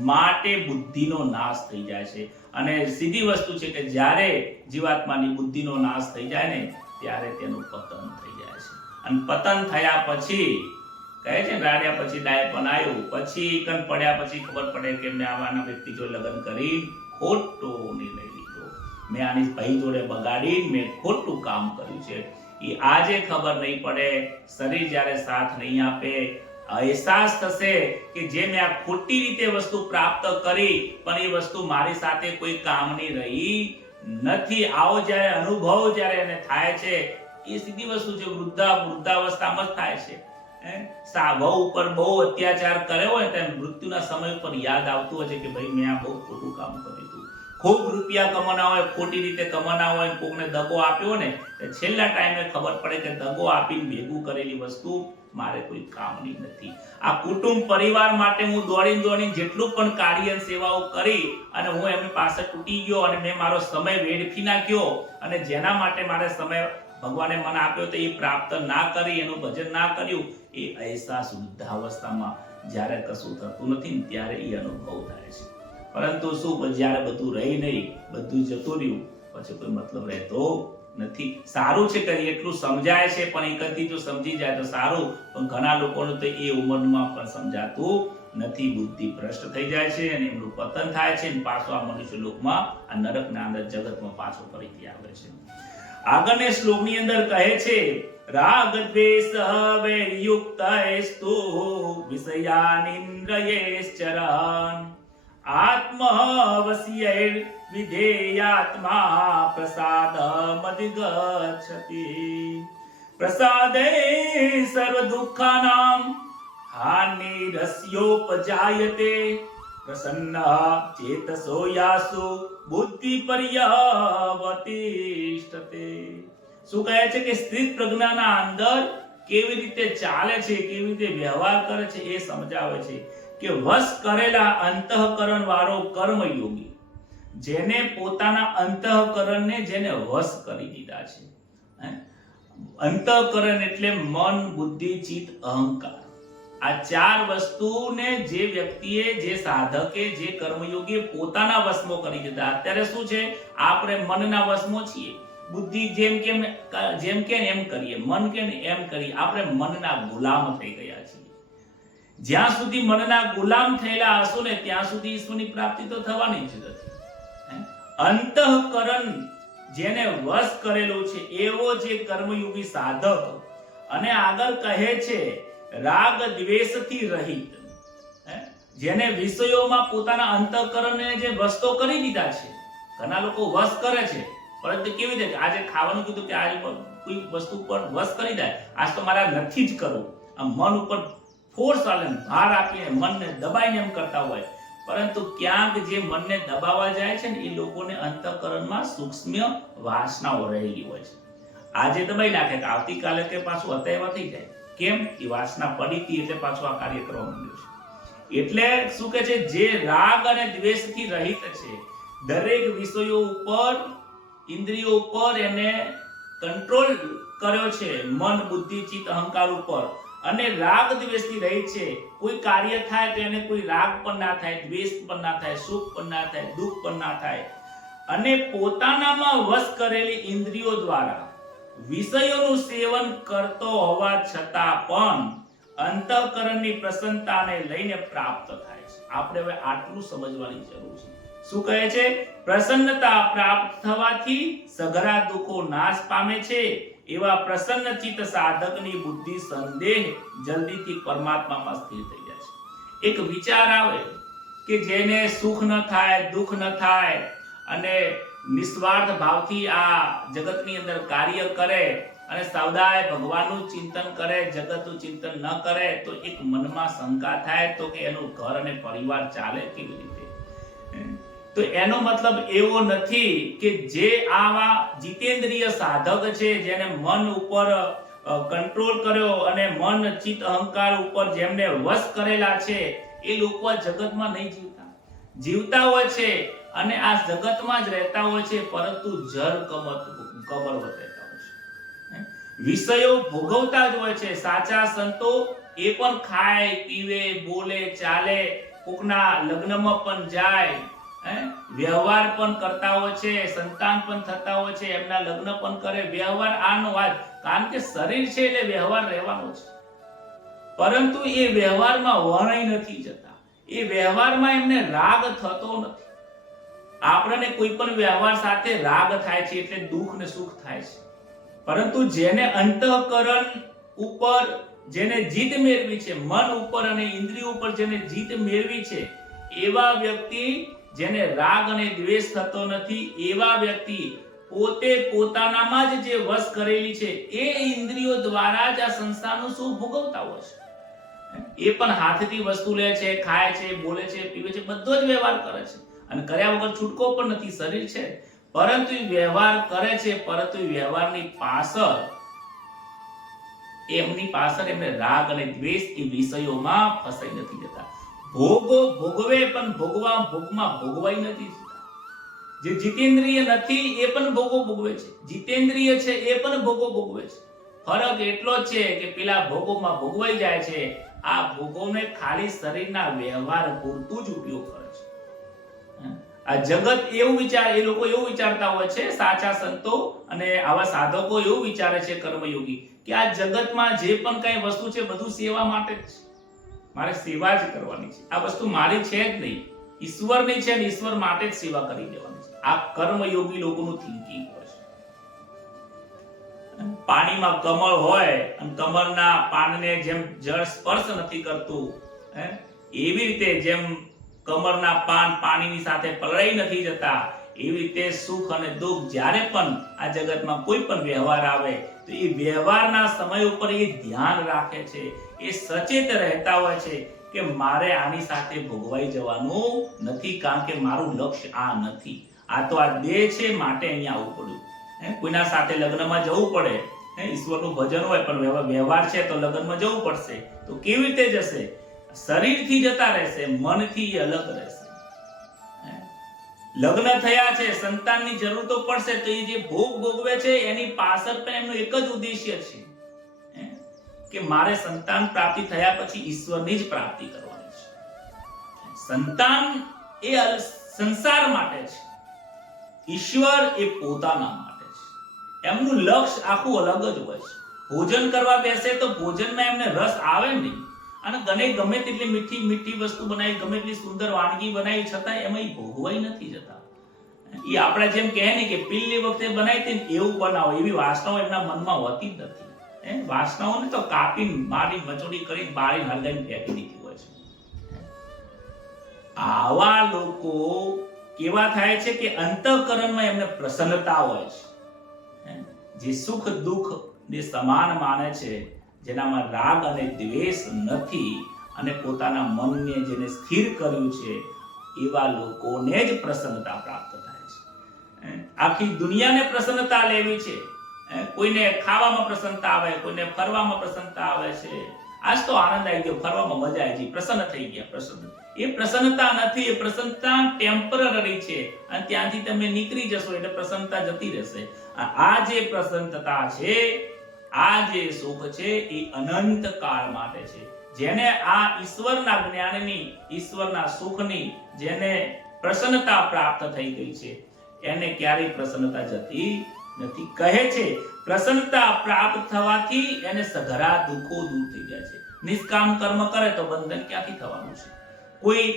માટે બુદ્ધિનો નાશ થઈ જાય છે. અને સીધી વસ્તુ છે કે જ્યારે જીવાત્માની બુદ્ધિનો નાશ થઈ જાય ને ત્યારે તેનું પતન થઈ જાય છે. અને પતન થયા પછી કહે છે રાડ્યા પછી ડાયપણ આવ્યું, પછી કન પડ્યા પછી ખબર પડે કે મેં આવાના વ્યક્તિ જોડે લગ્ન કરી ખોટો નિર્ણય લીધો, મેં આની ભાઈ જોડે બગાડી, મેં ખોટું કામ કર્યું છે. એ આજે ખબર નહીં પડે, શરીર જ્યારે સાથ નહીં આપે, અહેસાસ થશે કે જે મેં આ ખોટી રીતે વસ્તુ પ્રાપ્ત કરી પણ એ વસ્તુ મારી સાથે કોઈ કામની રહી નથી. આવો જ્યારે અનુભવ જ્યારે એને થાય છે, એ સીધી વસ્તુ છે. વૃદ્ધાવસ્થામાં જ થાય છે. વહુ ઉપર બહુ અત્યાચાર કર્યો હોય તો મૃત્યુના સમય ઉપર યાદ આવતું હોય છે કે ભાઈ મેં આ બહુ ખોટું કામ કર્યું હતું. ખૂબ રૂપિયા કમાના હોય, ખોટી રીતે કમાના હોય, કોકને દગો આપ્યો ને તો છેલ્લા ટાઈમે ખબર પડે કે દગો આપીને ભેગું કરેલી વસ્તુ મારે કોઈ કામની નથી. આ કુટુંબ પરિવાર માટે હું દોડીને જેટલું પણ કાર્ય સેવાઓ કરી અને હું એમની પાસે તૂટી ગયો અને મેં મારો સમય વેડફી નાખ્યો અને જેના માટે મારે સમય ભગવાને મને આપ્યો તો એ પ્રાપ્ત ના કરી, એનું ભજન ના કર્યું, એ અહેસાસ વૃદ્ધાવસ્થામાં જ્યારે કશું થતું નથી ત્યારે એ અનુભવ થાય છે. પરંતુ શું, જ્યારે બધું રહી નહીં, બધું જતું રહ્યું પછી કોઈ મતલબ રહેતો નથી. સારું છે કે એટલું સમજાય છે, પણ એકથી જો સમજી જાય તો સારું, પણ ઘણા લોકોનું તો એ ઉંમરમાં પણ સમજાતું નથી. બુદ્ધિ ભ્રષ્ટ થઈ જાય છે અને એમનું પતન થાય છે અને પાછો આ મનુષ્ય લોકમાં, આ નરકના અંદર જગતમાં પાછો ફરીથી આવે છે. આગળના શ્લોકની અંદર કહે છે રાગ દ્વેષ વૈયુક્તસ્તુ વિષયાનિન્દ્રયેશ્ચરન આત્મવસ્યૈર વિધેયાત્મા પ્રસાદમધિગચ્છતિ પ્રસાદે સર્વ દુઃખાનાં હાનિરસ્યોપજાયતે પ્રસન્ન ચેતસો યાસુ બુદ્ધિ પર્યવતિષ્ઠતે. શું કહે છે કે સ્થિત પ્રજ્ઞાના અંદર કેવી રીતે ચાલે છે, કેવી રીતે વ્યવહાર કરે છે એ સમજાવે છે કે વશ કરેલા અંતઃકરણ વાળો કર્મયોગી, જેને પોતાના અંતઃકરણને જેને વશ કરી દીધા છે. અંતઃકરણ એટલે મન, બુદ્ધિ, ચિત્ત, અહંકાર. આ ચાર વસ્તુને જે વ્યક્તિએ, જે સાધકે, જે કર્મયોગીએ પોતાના વશમાં કરી દીધા. અત્યારે શું છે, આપણે મનના વશમાં છીએ. બુદ્ધિ જેમ કે એમ કરીએ, મન કે એમ કરીએ, આપણે મનના ગુલામ થઈ ગયા છીએ. જ્યાં સુધી મનના ગુલામ થયેલા હશો ને ત્યાં સુધી ઈશ્વરની પ્રાપ્તિ તો થવાની જ નથી. અંતઃકરણ જેને વશ કરેલો છે એવો જે કર્મયોગી સાધક, અને આગળ કહે છે રાગ દ્વેષથી રહિત, જેને વિષયોમાં પોતાના અંતઃકરણને જે વશ તો કરી દીધા છે. ઘણા લોકો વશ કરે છે, પરંતુ કેવી રીતે, આજે ખાવાનું કીધું કે આજે કોઈ વસ્તુ પર વશ કરી દે, આજ તો મારા નથી જ કરવું, આ મન ઉપર ફોર્સ આલે, ભાર આપીને મનને દબાઈને એમ કરતા હોય. પરંતુ ક્યાંક જે મનને દબાવવા જાય છે ને એ લોકોને અંતઃકરણમાં સૂક્ષ્મ વાસનાઓ રહેલી હોય છે. આજે દબાઈ નાખે કે આવતીકાલે તે પાછું અતેવા થઈ જાય. કેમ? એ વાસના પડી હતી એટલે પાછું આ કાર્ય કરવા માંડ્યું છે. એટલે શું કહે છે, જે રાગ અને દ્વેષથી રહિત છે, દરેક વિષયો ઉપર, ઇન્દ્રિયો ઉપર એને કંટ્રોલ કર્યો છે, મન, બુદ્ધિ, ચિત્ત, અહંકાર ઉપર, અને રાગ દ્વેષથી રહિત છે. કોઈ કાર્ય થાય તો એને કોઈ રાગ પણ ના થાય, દ્વેષ પણ ના થાય, સુખ પણ ના થાય, દુઃખ પણ ના થાય. અને પોતાનામાં વશ કરેલી ઇન્દ્રિયો દ્વારા વિષયોનું સેવન કરતો હોવા છતાં પણ અંતઃકરણની પ્રસન્નતાને લઈને પ્રાપ્ત થાય છે. આપણે હવે આટલું સમજવાની જરૂર છે. શું કહે છે? પ્રસન્નતા પ્રાપ્ત થવાથી સઘળા દુઃખો નાશ પામે છે. એવા પ્રસન્ન ચિત્ત સાધકની બુદ્ધિ સંદેહ જલ્દીથી પરમાત્મામાં સ્થિર થઈ જાય છે. એક વિચાર આવે કે જેને સુખ ન થાય, દુઃખ ન થાય, અને નિસ્વાર્થ ભાવથી આ જગતની અંદર કાર્ય કરે અને સદાય ભગવાનનું ચિંતન કરે, જગતનું ચિંતન ન કરે, તો એક મનમાં શંકા થાય તો કે એનું ઘર અને પરિવાર ચાલે કેવી રીતે? તો એનો મતલબ એવો નથી કે જે આવા જીતેન્દ્રિય સાધક છે, જેને મન ઉપર કંટ્રોલ કર્યો અને મન, ચિત્ત, અહંકાર ઉપર જેમને વશ કરેલા છે, એ લોકો આ જગતમાં નહીં જીવતા. જીવતા હોય છે અને આ જગતમાં જ રહેતા હોય છે, પરંતુ જર કમરવત રહેતા હોય છે. વિષયો ભોગવતા જ હોય છે. સાચા સંતો એ પણ ખાય, પીવે, બોલે, ચાલે, કોકના લગ્નમાં પણ જાય, વ્યવહાર પણ કરતા હોય છે, સંતાન પણ થતા હોય છે, એમના લગ્ન પણ કરે, વ્યવહાર આનો વાત, કારણ કે શરીર છે એટલે વ્યવહાર રહેવાનો છે. પરંતુ એ વ્યવહારમાં વણાઈ નથી જતા, એ વ્યવહારમાં એમને રાગ થતો નથી. આપણને કોઈ પણ વ્યવહાર સાથે રાગ થાય છે એટલે દુઃખ ને સુખ થાય છે. પરંતુ જેને અંતઃકરણ ઉપર જેને જીત મેળવી છે, મન ઉપર અને ઇન્દ્રિય ઉપર જેને જીત મેળવી છે, એવા વ્યક્તિ, જેને રાગ અને દ્વેષ થતો નથી, એવા વ્યક્તિ પોતે પોતાનામાં જ જે વશ કરેલી છે એ ઇન્દ્રિયો દ્વારા જ આ સંસારનું સુખ ભોગવતા હોય છે. એ પણ હાથથી વસ્તુ લે છે, ખાય છે, બોલે છે, પીવે છે, બધો જ વ્યવહાર કરે છે, અને કર્યા વગર છૂટકો પણ નથી. શરીર છે પરંતુ એ વ્યવહાર કરે છે, પરંતુ એ વ્યવહારની પાછળ એમને રાગ અને દ્વેષ એ વિષયોમાં ફસાઈ નથી જતા. ભોગો ભોગવે પણ ભોગમાં ભોગવાઈ નથી જતા. જે જીતેન્દ્રિય નથી એ પણ ભોગો ભોગવે છે, જીતેન્દ્રિય છે એ પણ ભોગો ભોગવે છે. ફરક એટલો જ છે કે પેલા ભોગોમાં ભોગવાઈ જાય છે, આ ભોગોને ખાલી શરીરના વ્યવહાર પૂરતું જ ઉપયોગ કરે છે. આ જગત એવું વિચાર, એ લોકો એવું વિચારતા હોય છે, સાચા સંતો અને આવા સાધકો એવું વિચારે છે, કર્મયોગી, કે આ જગતમાં જે પણ કઈ વસ્તુ છે બધું સેવા માટે જ છે, મારે સેવા જ કરવાની છે, આ વસ્તુ મારી છે જ નહીં, ઈશ્વરની છે, અને ઈશ્વર માટે જ સેવા કરી દેવાની છે. આ કર્મયોગી લોકોનું થિંકિંગ હોય છે. પાણીમાં કમળ હોય અને કમળના પાનને જેમ જળ સ્પર્શ નથી કરતું, એવી રીતે જેમ કમળના પાન પાણીની સાથે પલળાઈ નથી જતા, એવી રીતે સુખ અને દુઃખ જ્યારે પણ આ જગતમાં કોઈ પણ વ્યવહાર આવે તો એ વ્યવહારના સમય ઉપર એ ધ્યાન રાખે છે, એ સચેત રહેતા હોય છે કે મારે આની સાથે ભોગવાઈ જવાનું નથી, કારણ કે મારું લક્ષ્ય આ નથી, આ તો આ દેહ છે, માટે અહીંયા આવવું પડ્યું. કોઈના સાથે લગ્નમાં જવું પડે, ઈશ્વરનું ભજન હોય પણ વ્યવહાર છે તો લગ્નમાં જવું પડશે, તો કેવી રીતે જશે? શરીરથી જતા રહેશે, મનથી એ અલગ રહેશે. લગ્ન થયા છે, સંતાનની જરૂર તો પડશે, તો એ જે ભોગ ભોગવે છે એની પાછળ પણ એમનું એક જ ઉદ્દેશ્ય છે કે મારે સંતાન પ્રાપ્તિ થયા પછી ઈશ્વરની જ પ્રાપ્તિ કરવાની છે. સંતાન એ સંસાર માટે છે, ઈશ્વર એ પોતાના માટે છે. એમનું લક્ષ્ય આખું અલગ જ હોય છે. ભોજન કરવા બેસે તો ભોજનમાં એમને રસ આવે નહીં, અને ગમે તેટલી મીઠી મીઠી વસ્તુ બનાવી, ગમે એટલી સુંદર વાનગી બનાવી, છતાં એમાં ભોગવાઈ નથી જતા. એ આપણે જેમ કહે ને કે પીલની વખતે બનાવી હતી એવું બનાવો, એવી વાસનાઓ એમના મનમાં હોતી જ નથી. વાસનાઓને તો કાપી મારી મચોડી કરી બાળી હળગાઈને ફેંકી દીધી હોય છે. આવા લોકો કેવા થાય છે કે અંતઃકરણમાં એમને પ્રસન્નતા હોય છે, જે સુખ દુઃખ ને સમાન માને છે, જેનામાં રાગ અને દ્વેષ નથી, અને પોતાના મનને જેને સ્થિર કર્યું છે એવા લોકોને જ પ્રસન્નતા પ્રાપ્ત થાય છે. આખી દુનિયાને પ્રસન્નતા લેવી છે. કોઈને ખાવામાં પ્રસન્નતા આવે, કોઈને ફરવામાં પ્રસન્નતા આવે છે. આજ તો આનંદ આવી ગયો, ફરવામાં મજા આવી ગઈ, પ્રસન્ન થઈ ગયા. પ્રસન્ન એ પ્રસન્નતા નથી, એ પ્રસન્નતા ટેમ્પરરી છે, અને ત્યાંથી તમે નીકળી જશો એટલે પ્રસન્નતા જતી રહેશે. આ જે પ્રસન્નતા છે, આ જે સુખ છે એ અનંત કાળ માટે છે. જેને આ ઈશ્વરના જ્ઞાનની, ઈશ્વરના સુખની જેને પ્રસન્નતા પ્રાપ્ત થઈ ગઈ છે, એને ક્યારેય પ્રસન્નતા જતી નથી. કહે છે પ્રસન્નતા પ્રાપ્ત થવાથી એને સઘળા દુઃખો દૂર થઈ જાય છે. નિષ્કામ કર્મ કરે તો બંધન ક્યાંથી થવાનું છે? કોઈ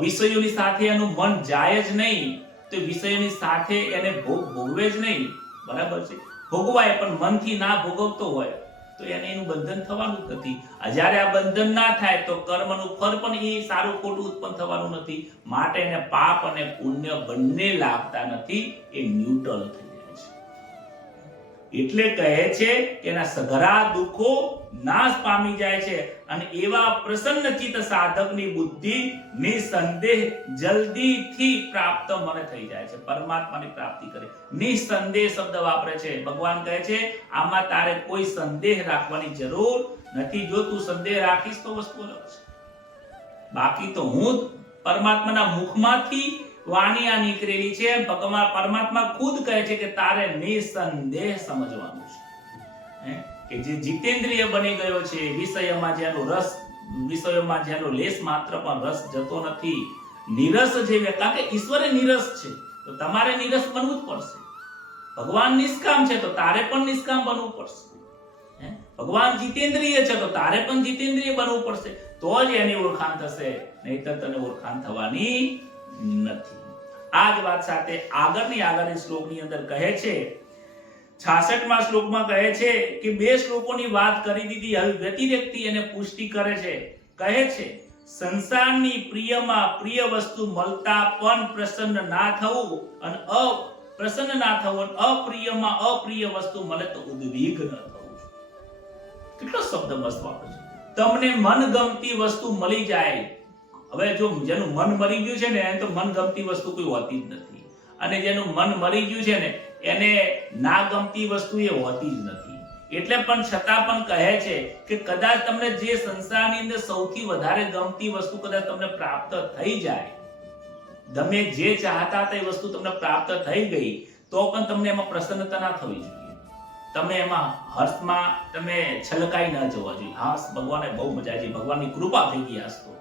વિષયોની સાથે એનું મન જાય જ નહીં, તો વિષયોની સાથે એને ભોગવે જ નહીં. બરાબર છે, ભોગવાય પણ મનથી ના ભોગવતો હોય તો એને એનું બંધન થવાનું જ નથી. જ્યારે આ બંધન ના થાય તો કર્મનું ફળ પણ એ સારું ખોટું ઉત્પન્ન થવાનું નથી. માટે એને પાપ અને પુણ્ય બંને લાગતા નથી, એ ન્યુટ્રલ થઈ જાય છે. એટલે કહે છે કે એના સઘળા દુઃખો નાશ પામી જાય છે, અને એવા પ્રસન્ન ચિત્ત સાધકની બુદ્ધિ નિસંદેહ જલ્દીથી પ્રાપ્ત મને થઈ જાય છે, પરમાત્માની પ્રાપ્તિ કરે. નિસંદેહ શબ્દ વાપરે છે. ભગવાન કહે છે આમાં તારે કોઈ સંદેહ રાખવાની જરૂર નથી. જો તું સંદેહ રાખીશ તો વસ્તુ અલગ છે, બાકી તો હું પરમાત્માના મુખમાંથી વાણી આ નીકળેલી છે. ભગવાન પરમાત્મા ખુદ કહે છે કે તારે નિસંદેહ સમજવાનું છે, કે જે જીતેન્દ્રિય બની ગયો છે, વિષયમાં જેનો લેશ માત્ર પણ રસ જતો નથી, નિરસ જે વ્યક્તિ, કારણ કે ઈશ્વરે નિરસ છે તો તમારે નિરસ બનવું જ પડશે. ભગવાન નિષ્કામ છે તો તારે પણ નિષ્કામ બનવું પડશે. ભગવાન જીતેન્દ્રિય છે તો તારે પણ જીતેન્દ્રિય બનવું પડશે, તો જ એની ઓળખાણ થશે, નહીતર તને ઓળખાણ થવાની નથી. આ જ વાત સાથે આગળની શ્લોકની અંદર કહે છે, 66મા શ્લોકમાં કહે છે કે બે શ્લોકોની વાત કરી દીધી, હવે વ્યતિરેક્તિ અને પુષ્ટિ કરે છે. કહે છે સંસારની પ્રિયમાં પ્રિય વસ્તુ મળતા પણ પ્રસન્ન ના થવું, અને પ્રસન્ન ના થવું, અપ્રિયમાં અપ્રિય વસ્તુ મળે તો ઉદ્વિગ્ન થવું. કેટલો શબ્દ મસ્ત વાપરે છે. તમને મનગમતી વસ્તુ મળી જાય, હવે જો જેનું મન મરી ગયું છે ને એને તો મનગમતી વસ્તુ કોઈ હોતી જ નથી, અને જેનું મન મરી ગયું છે ને એને ના ગમતી વસ્તુ એ હોતી જ નથી. એટલે પણ છતાં પણ કહે છે કે કદાચ તમને જે સંસારની અંદર સૌથી વધારે ગમતી વસ્તુ કદાચ તમને પ્રાપ્ત થઈ જાય, તમે જે ચાહતા હતા એ વસ્તુ તમને પ્રાપ્ત થઈ ગઈ, તો પણ તમને એમાં પ્રસન્નતા ના થવી જોઈએ. તમે એમાં હર્ષમાં તમે છલકાઈ ના જવા જોઈએ. હા, ભગવાને બહુ મજા આવી, ભગવાનની કૃપા થઈ ગઈ. આજ તો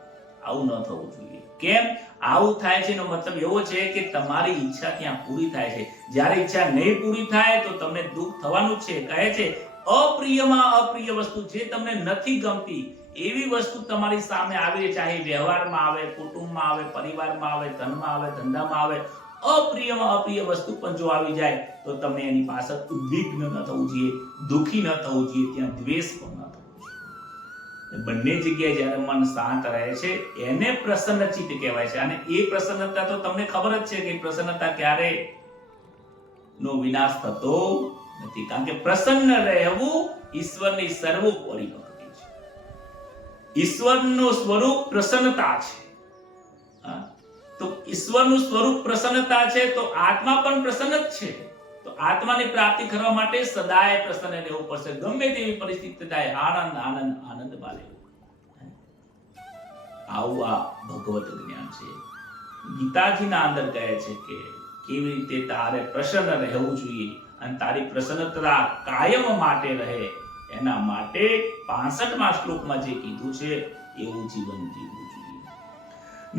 આવું ન થવું જોઈએ. કેમ આવું થાય છે એનો મતલબ એવો છે કે તમારી ઈચ્છા ત્યાં પૂરી થાય છે. જ્યારે ઈચ્છા નહીં પૂરી થાય તો તમને દુઃખ થવાનું છે. કહે છે અપ્રિયમાં અપ્રિય વસ્તુ, જે તમને નથી ગમતી એવી વસ્તુ તમારી સામે આવે, ચાહે વ્યવહારમાં આવે, કુટુંબમાં આવે, પરિવારમાં આવે, ધનમાં આવે, ધંધામાં આવે, અપ્રિયમાં અપ્રિય વસ્તુ પણ જો આવી જાય તો તમે એની પાછળ ઉદ્વિગ્ન ન થવું જોઈએ, દુઃખી ન થવું જોઈએ, ત્યાં દ્વેષ પણ ન થવું જોઈએ. બંને જગ્યાએ જ્યારે મન શાંત રહે છે એને પ્રસન્ન ચિત્ત કહેવાય છે. અને એ પ્રસન્નતા તો તમને ખબર જ છે કે પ્રસન્નતા ક્યારે નો વિનાશ થતો નથી, કારણ કે પ્રસન્ન રહેવું ઈશ્વરની સર્વોપરી ભક્તિ છે. ઈશ્વરનું સ્વરૂપ પ્રસન્નતા છે. તો ઈશ્વરનું સ્વરૂપ પ્રસન્નતા છે તો આત્મા પણ પ્રસન્ન જ છે. તો આત્માની પ્રાપ્તિ કરવા માટે સદાય પ્રસન્ન રહેવું પડશે. ગમે તેવી પરિસ્થિતિ થાય આનંદ આનંદ આનંદ બાલે. આવું આ ભગવત જ્ઞાન છે. ગીતાજીના અંદર કહે છે કે કેવી રીતે તારે પ્રસન્ન રહેવું જોઈએ અને તારી પ્રસન્નતા કાયમ માટે રહે એના માટે 65મા શ્લોકમાં જે કીધું છે એવું જીવન જીવવું જોઈએ.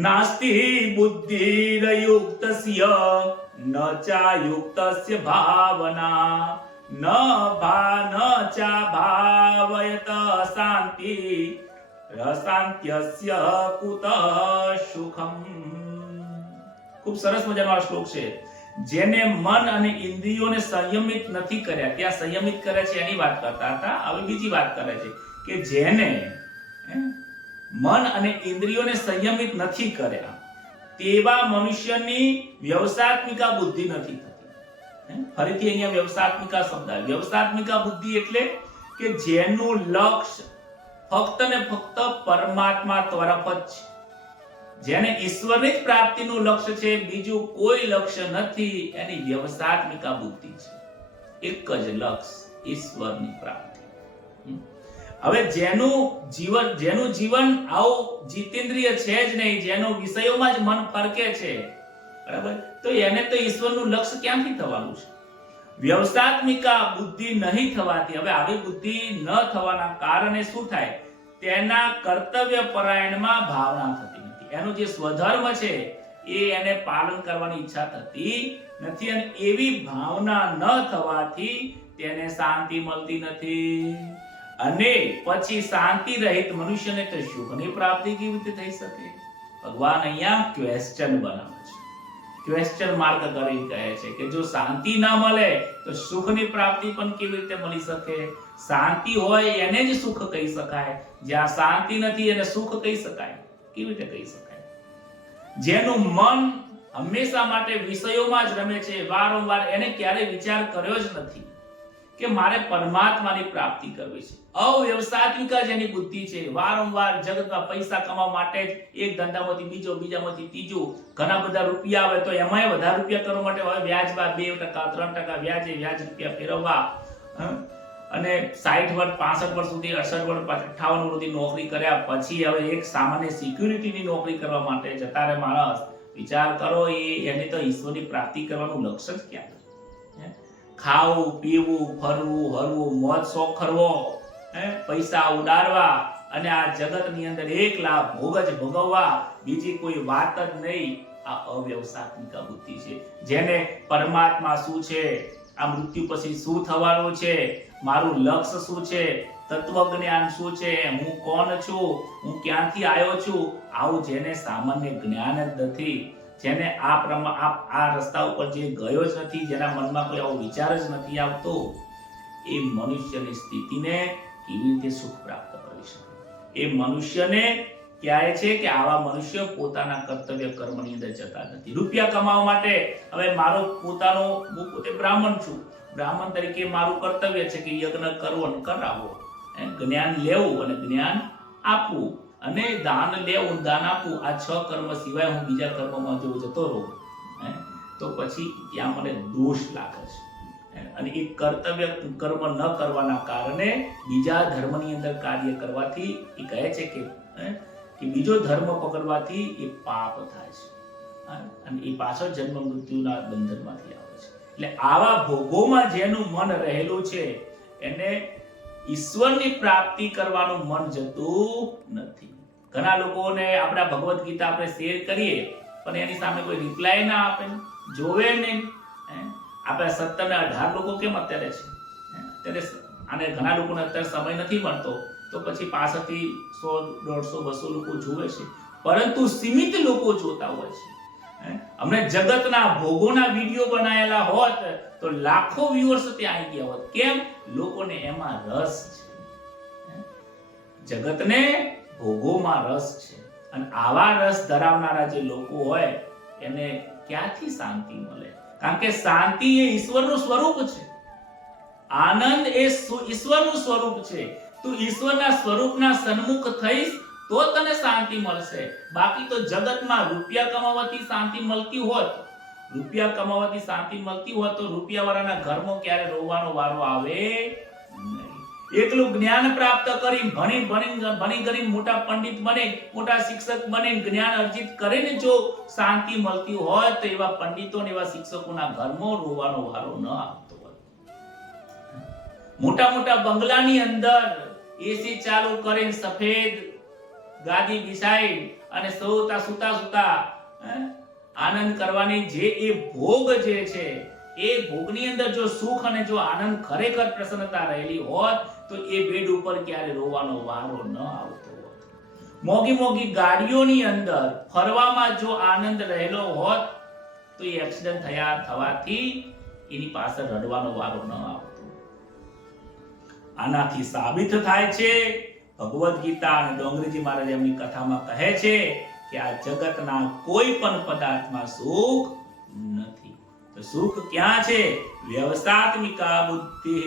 નાસ્તિ બુદ્ધિર્યુક્તસ્ય ન ચાયુક્તસ્ય ભાવના ન ચા ભાવયત શાંતિ રસાંત્યસ્ય કુત સુખમ. ખૂબ સરસ મજાનો આ શ્લોક છે. જેને મન અને ઇન્દ્રિયોને સંયમિત નથી કર્યા, ત્યાં સંયમિત કરે છે એની વાત કરતા હતા, હવે બીજી વાત કરે છે કે જેને મન અને ઇન્દ્રિયોને સંયમિત નથી કર્યા તેવા મનુષ્યની વ્યવસાત્મિકા બુદ્ધિ નથી થતી. ફરીથી અહીંયા વ્યવસાત્મિકા શબ્દ આવે. વ્યવસાત્મિકા બુદ્ધિ એટલે કે જેનું લક્ષ્ય ફક્ત ને ફક્ત પરમાત્મા તરફ જ છે, જેને ઈશ્વરની જ પ્રાપ્તિનું લક્ષ્ય છે, બીજું કોઈ લક્ષ્ય નથી, એની વ્યવસાત્મિકા બુદ્ધિ છે. એક જ લક્ષ્ય ઈશ્વરની પ્રાપ્તિ. હવે જેનું જીવન આવું જીતેન્દ્રિય છે જ નહીં, જેનો વિષયોમાં જ મન ફરકે છે, બરાબર, તો એને તો ઈશ્વરનું લક્ષ્ય ક્યાંથી થવાનું છે? વ્યવસાત્મિકા બુદ્ધિ નહીં થવાથી, હવે આવી બુદ્ધિ ન થવાના કારણે શું થાય? તેના કર્તવ્ય પરાયણમાં ભાવના થતી નથી. એનું જે સ્વધર્મ છે એ એને પાલન કરવાની ઈચ્છા થતી નથી, અને એવી ભાવના ન થવાથી તેને શાંતિ મળતી નથી. અને પછી શાંતિ રહિત મનુષ્યને તો સુખની પ્રાપ્તિ કેવી રીતે થઈ શકે? ભગવાન અહીંયા ક્વેશ્ચન બનાવે છે, ક્વેશ્ચન માર્ક કરીને કહે છે કે જો શાંતિ ના મળે તો સુખની પ્રાપ્તિ પણ કેવી રીતે મળી શકે? શાંતિ હોય એને જ સુખ કહી શકાય, જ્યાં શાંતિ નથી એને સુખ કહી શકાય? કેવી રીતે કહી શકાય? જેનું મન હંમેશા માટે વિષયોમાં જ રમે છે, વારંવાર એને ક્યારેય વિચાર કર્યો જ નથી કે મારે પરમાત્માની પ્રાપ્તિ કરવી છે. અવ્યવસાયિકા જેની બુદ્ધિ છે, વારંવાર જગતમાં પૈસા કમાવા માટે જ એક ધંધામાંથી બીજો, બીજામાંથી ત્રીજો, ઘણા બધા રૂપિયા આવે તો એમાંય વધારે રૂપિયા કરવા માટે હવે વ્યાજમાં 2% 3% વ્યાજ રૂપિયા ફેરવવા, અને 60 વર્ષ 65 વર્ષ સુધી 68 વર્ષ 58 સુધી નોકરી કર્યા પછી હવે એક સામાન્ય સિક્યુરિટીની નોકરી કરવા માટે જતા રહે માણસ. વિચાર કરો, એને તો ઈશ્વરની પ્રાપ્તિ કરવાનું લક્ષ્ય જ ક્યાં? ખાવું, પીવું, ફરવું, હરવું, મોજ શોખ કરવો, પૈસા ઉડાડવા, અને આ જગતની અંદર એક લાભ ભોગ જ ભોગવવા, બીજી કોઈ વાત જ નહીં. આ અવ્યવસાયિકા બુદ્ધિ છે. જેને પરમાત્મા શું છે, આ મૃત્યુ પછી શું થવાનું છે, મારું લક્ષ્ય શું છે, તત્વજ્ઞાન શું છે, હું કોણ છું, હું ક્યાંથી આવ્યો છું, આવું જેને સામાન્ય જ્ઞાન જ નથી, જેને આ રસ્તા ઉપર જે ગયો જ નથી, જેના મનમાં કોઈ આવો વિચાર જ નથી આવતો, એ મનુષ્યની સ્થિતિને કેવી રીતે સુખ પ્રાપ્ત કરી શકે? એ મનુષ્યને કહે છે કે આવા મનુષ્ય પોતાના કર્તવ્ય કર્મની અંદર જતા નથી. રૂપિયા કમાવા માટે હવે મારો પોતાનો, હું પોતે બ્રાહ્મણ છું, બ્રાહ્મણ તરીકે મારું કર્તવ્ય છે કે યજ્ઞ કરવો અને કરાવવો, જ્ઞાન લેવું અને જ્ઞાન આપવું, અને દાન લેવું, દાન આપવું, આ 6 કર્મ સિવાય હું બીજા કર્મમાં જો જતો રહું તો પછી ત્યાં મને દોષ લાગે છે. અને એ કર્તવ્ય કર્મ ન કરવાના કારણે બીજા ધર્મની અંદર કાર્ય કરવાથી એ કહે છે કે બીજો ધર્મ પકડવાથી એ પાપ થાય છે, અને એ પાછળ જન્મ મૃત્યુના બંધનમાંથી આવે છે. એટલે આવા ભોગોમાં જેનું મન રહેલું છે એને ઈશ્વરની પ્રાપ્તિ કરવાનું મન જતું નથી. ઘણા લોકોને આપણા ભગવદ્ ગીતા આપણે શેર કરીએ પણ એની સામે કોઈ રિપ્લાય ના આપે, જોવે નહીં. આપણે 17 ને 18 લોકો કેમ અત્યારે છે? અત્યારે આને ઘણા લોકોને અત્યારે સમય નથી મળતો તો પછી પાછળથી 100, 150, 200 લોકો જોવે છે, પરંતુ સીમિત લોકો જોતા હોય છે. અમને જગતના ભોગોના વિડીયો બનાયેલા હોત તો લાખો વ્યુઅર્સ ત્યાં આવી ગયા હોત. કેમ? લોકોને એમાં રસ છે, જગતને ભોગોમાં રસ છે, અને આવા રસ ધરાવનારા જે લોકો હોય એને ક્યાંથી શાંતિ મળે? કારણ કે શાંતિ એ ઈશ્વરનું સ્વરૂપ છે, આનંદ એ ઈશ્વરનું સ્વરૂપ છે. તું ઈશ્વરના સ્વરૂપના સન્મુખ થઈશ તો તને શાંતિ મળશે. બાકી તો જગતમાં રૂપિયા કમાવાથી શાંતિ મળતી હોત, તો રૂપિયાવાળાના ઘરમાં ક્યારે રોવાનો વારો આવે નહીં. એકલું જ્ઞાન પ્રાપ્ત કરી ભણી કરી મોટા પંડિત બને, મોટા શિક્ષક બને, જ્ઞાન અર્જિત કરીને જો શાંતિ મળતી હોય તો એવા પંડિતો ને એવા શિક્ષકોના ઘરમાં રોવાનો વારો ન આવતો હોય. મોટા મોટા બંગલાની અંદર એસી ચાલુ કરીને સફેદ ગાદી બિછાઈ અને સુતા આનંદ કરવાની જે એ ભોગ જે છે, એ ભોગની અંદર જો સુખ અને જો આનંદ ખરેખર પ્રસન્નતા રહેલી હોત તો એ બેડ ઉપર ક્યારે રોવાનો વારો ન આવતો હોત. મોગી મોગી ગાડીઓની અંદર ફરવામાં જો આનંદ રહેલો હોત તો એ એક્સિડન્ટ થવાથી એની પાછળ રડવાનો વારો ન આવતો. આનાથી સાબિત થાય છે, ભગવદ ગીતા અને ડોંગરીજી મહારાજ એમની કથામાં કહે છે કે આ જગતના કોઈ પણ પદાર્થમાં સુખ નથી. તો સુખ ક્યાં છે? વ્યવસાત્મિકા બુદ્ધિ.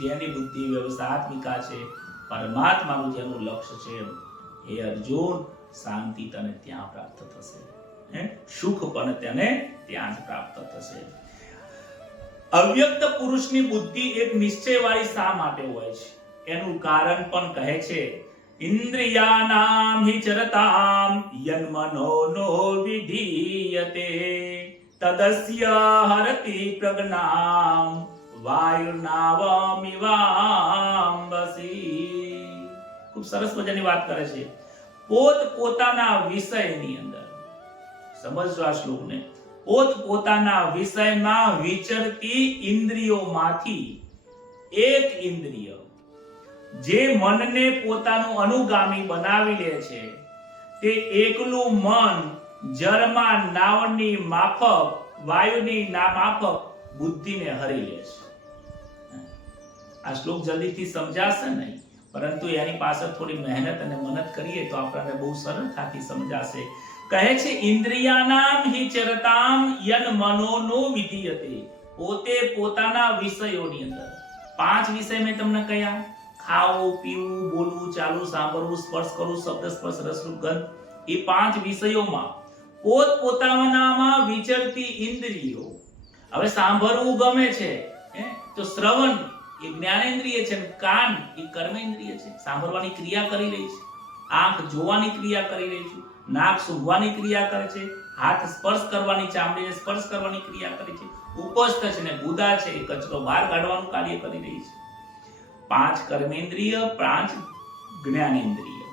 જેની બુદ્ધિ વ્યવસાત્મિકા છે, પરમાત્માનું જેનું લક્ષ્ય છે, હે અર્જુન, શાંતિ તને ત્યાં પ્રાપ્ત થશે, સુખ પણ તેને ત્યાં જ પ્રાપ્ત થશે. અવ્યક્ત પુરુષની બુદ્ધિ એક નિશ્ચયવાળી શા માટે હોય છે? એનું કારણ પણ કહે છે, ઇન્દ્રિયાનામ હિ ચરતામ યન્મનો નો વિધીયતે તદસ્ય હરતિ પ્રજ્ઞામ વાયુર્નાવમિવાંબસી. ખૂબ સરસ મજાની વાત કરે છે. પોતાના વિષયની અંદર સમજજો આ શ્લોકને. પોતાના વિષયમાં વિચરતી ઇન્દ્રિયોમાંથી એક ઇન્દ્રિય જે મનને પોતાનું અનુગામી બનાવી લે છે, તે એકલું મન જળમાં નાવની માફક, વાયુની માફક બુદ્ધિને હરી લે છે. આ શ્લોક જલ્દીથી સમજાશે નહીં, પરંતુ એની પાછળ થોડી મહેનત અને મનન કરીએ તો આપણને બહુ સરળતાથી સમજાશે. કહે છે, ઇન્દ્રિયાનામ હિ ચરતામ યન મનોનો વિધીયતે. પોતે પોતાના વિષયોની અંદર 5 વિષય મેં તમને કયા: ખાવું, પીવું, બોલવું, ચાલવું, સાંભળવું, સ્પર્શ કરવું, શબ્દ, સ્પર્શ, રસ, રૂપ, ગંધ. એ 5 વિષયોમાં પોતાનામાં વિચરતી ઇન્દ્રિયો. હવે સાંભળવું ગમે છે તો શ્રવણ એ જ્ઞાનેન્દ્રિય છે, કાન એ કર્મેન્દ્રિય છે, સાંભળવાની ક્રિયા કરી રહી છે, આંખ જોવાની ક્રિયા કરી રહી છે, નાક સૂંઘવાની ક્રિયા કરે છે, હાથ સ્પર્શ કરવાની, ચામડીને સ્પર્શ કરવાની ક્રિયા કરે છે, ઉપસ્થ છે ને ગુદા છે એ કચરો બહાર કાઢવાનું કાર્ય કરી રહી છે. 5 કર્મેન્દ્રિય, 5 જ્ઞાનેન્દ્રિય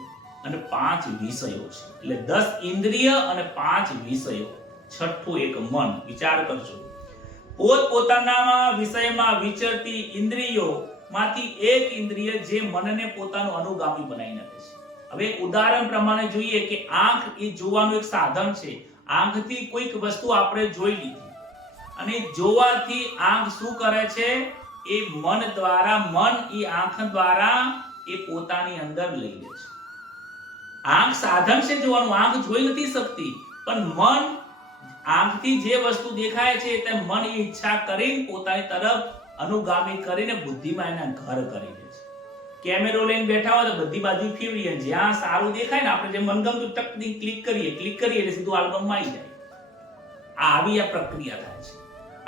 અને 5 વિષયો છે. એટલે 10 ઇન્દ્રિય અને 5 વિષયો, છઠ્ઠું એક મન. વિચાર કરજો, પોતાના વિષયમાં વિચરતી ઇન્દ્રિયો માંથી એક ઇન્દ્રિય જે મનને પોતાનું અનુગામી બનાવી નાખે છે. હવે ઉદાહરણ પ્રમાણે જોઈએ કે આંખ એ જોવાનું એક સાધન છે. આંખથી કોઈક વસ્તુ આપણે જોઈ લીધી અને જોવાથી આંખ શું કરે છે? એ મન દ્વારા, મન એ આંખ દ્વારા એ પોતાની અંદર લઈ લે છે. આંખ સાધન છે જોવાનું, આંખ જોઈ નથી શકતી, પણ મન આંખથી જે વસ્તુ દેખાય છે તે મન એ ઈચ્છા કરીને પોતાની તરફ અનુગામી કરીને બુદ્ધિમાં એના ઘર કરી દે છે. કેમેરો લઈને બેઠા હોય તો બધી બાજુ ફેરવીએ, જ્યાં સારું દેખાય ને આપણે જે મનગમતું ટક ક્લિક કરીએ એટલે સીધું આલ્બમમાં આવી જાય. આવી આ પ્રક્રિયા થાય છે.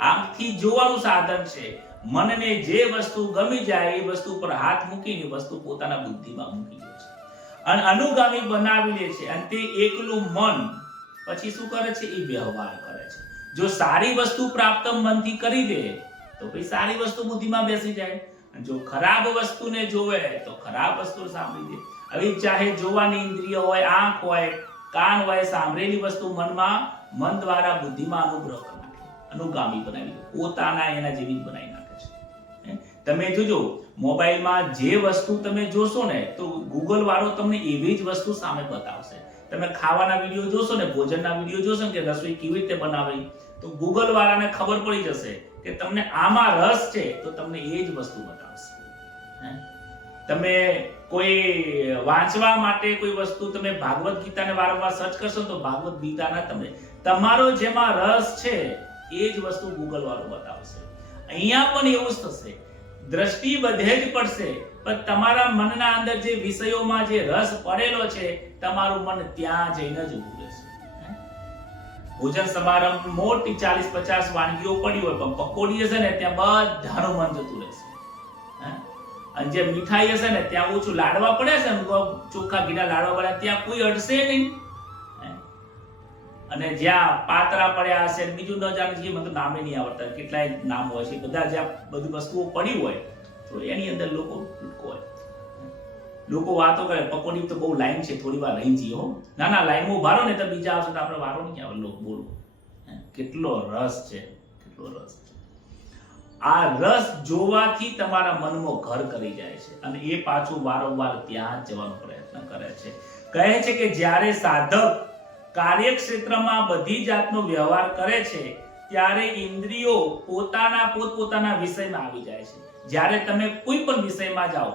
આંખથી જોવાનું સાધન છે. મનને જે વસ્તુ ગમી જાય એ વસ્તુ પર હાથ મૂકીને વસ્તુ પોતાના બુદ્ધિમાં મૂકી દે છે અને અનુગામી બનાવી લે છે. અને તે એકલું મન પછી શું કરે છે? એ વ્યવહાર કરે છે. જો સારી વસ્તુ પ્રાપ્ત મનથી કરી દે તો પછી સારી વસ્તુ બુદ્ધિમાં બેસી જાય. જો ખરાબ વસ્તુને જોવે તો ખરાબ વસ્તુ સાંભળી દે. હવે ચાહે જોવાની ઇન્દ્રિય હોય, આંખ હોય, કાન હોય, સાંભળેલી વસ્તુ મન દ્વારા બુદ્ધિમાં અનુગ્રહ કરે, અનુગામી બનાવી દે, પોતાના એના જેવી બનાવી નાખે છે. તમે જોજો, મોબાઈલમાં જે વસ્તુ તમે જોશો ને તો ગૂગલ વાળો તમને એવી જ વસ્તુ સામે બતાવશે. તમે ખાવાના વિડીયો જોશો ને, ભોજનના વિડીયો જોશો ને કે રસોઈ કેવી રીતે બનાવી, તો ગૂગલ વાળાને ખબર પડી જશે કે તમને આમાં રસ છે તો તમને એ જ વસ્તુ બતાવશે. તમે કોઈ વાંચવા માટે કોઈ વસ્તુ, તમે ભાગવત ગીતાને વારંવાર સર્ચ કરશો તો ભાગવત ગીતાના તમે તમારો જેમાં રસ છે એ જ વસ્તુ ગૂગલ વાળો બતાવશે. અહીંયા પણ એવું જ થશે. દ્રષ્ટિ બધે જ પડશે, પણ તમારા મનના અંદર જે વિષયોમાં જે રસ પડેલો છે તમારું મન ત્યાં જઈને જ ઉભું રહેશે. ભોજન સમારંભ મોટી 40-50 વાનગીઓ પડી હોય પણ પકોડી હશે ને ત્યાં બધાનું મન જતું રહેશે. અને જે મીઠાઈ હશે ને ત્યાં ઓછું લાડવા પડે છે ને ચોખ્ખા ઘીના લાડવા પડ્યા ત્યાં કોઈ અડશે નહીં. અને જ્યાં પાતરા પડ્યા હશે બીજું ન જાણે છે મને તો નામે નહીં આવડતા કેટલાય નામ હોય છે બધા જ્યાં બધી વસ્તુઓ પડી હોય તો એની અંદર લોકો હોય. લોકો વાતો કરે પકોડી તો બહુ લાઈન છે થોડી વાર રહી જઈએ હો. ના લાઈનમાં ઉભા રહો ને તો બીજા આવશે તો આપણે વારો નહીં આવે. લોકો બોલો કેટલો રસ છે, કેટલો રસ છે. આ રસ જોવાથી તમારા મનમાં ઘર કરી જાય છે અને એ પાછું વારંવાર ત્યાં જવાનો પ્રયત્ન કરે છે. કહે છે કે જ્યારે સાધક કાર્યક્ષેત્રમાં બધી જાતનો વ્યવહાર કરે છે ત્યારે ઇન્દ્રિયો પોતપોતાના વિષયમાં આવી જાય છે. જ્યારે તમે કોઈ પણ વિષયમાં જાઓ,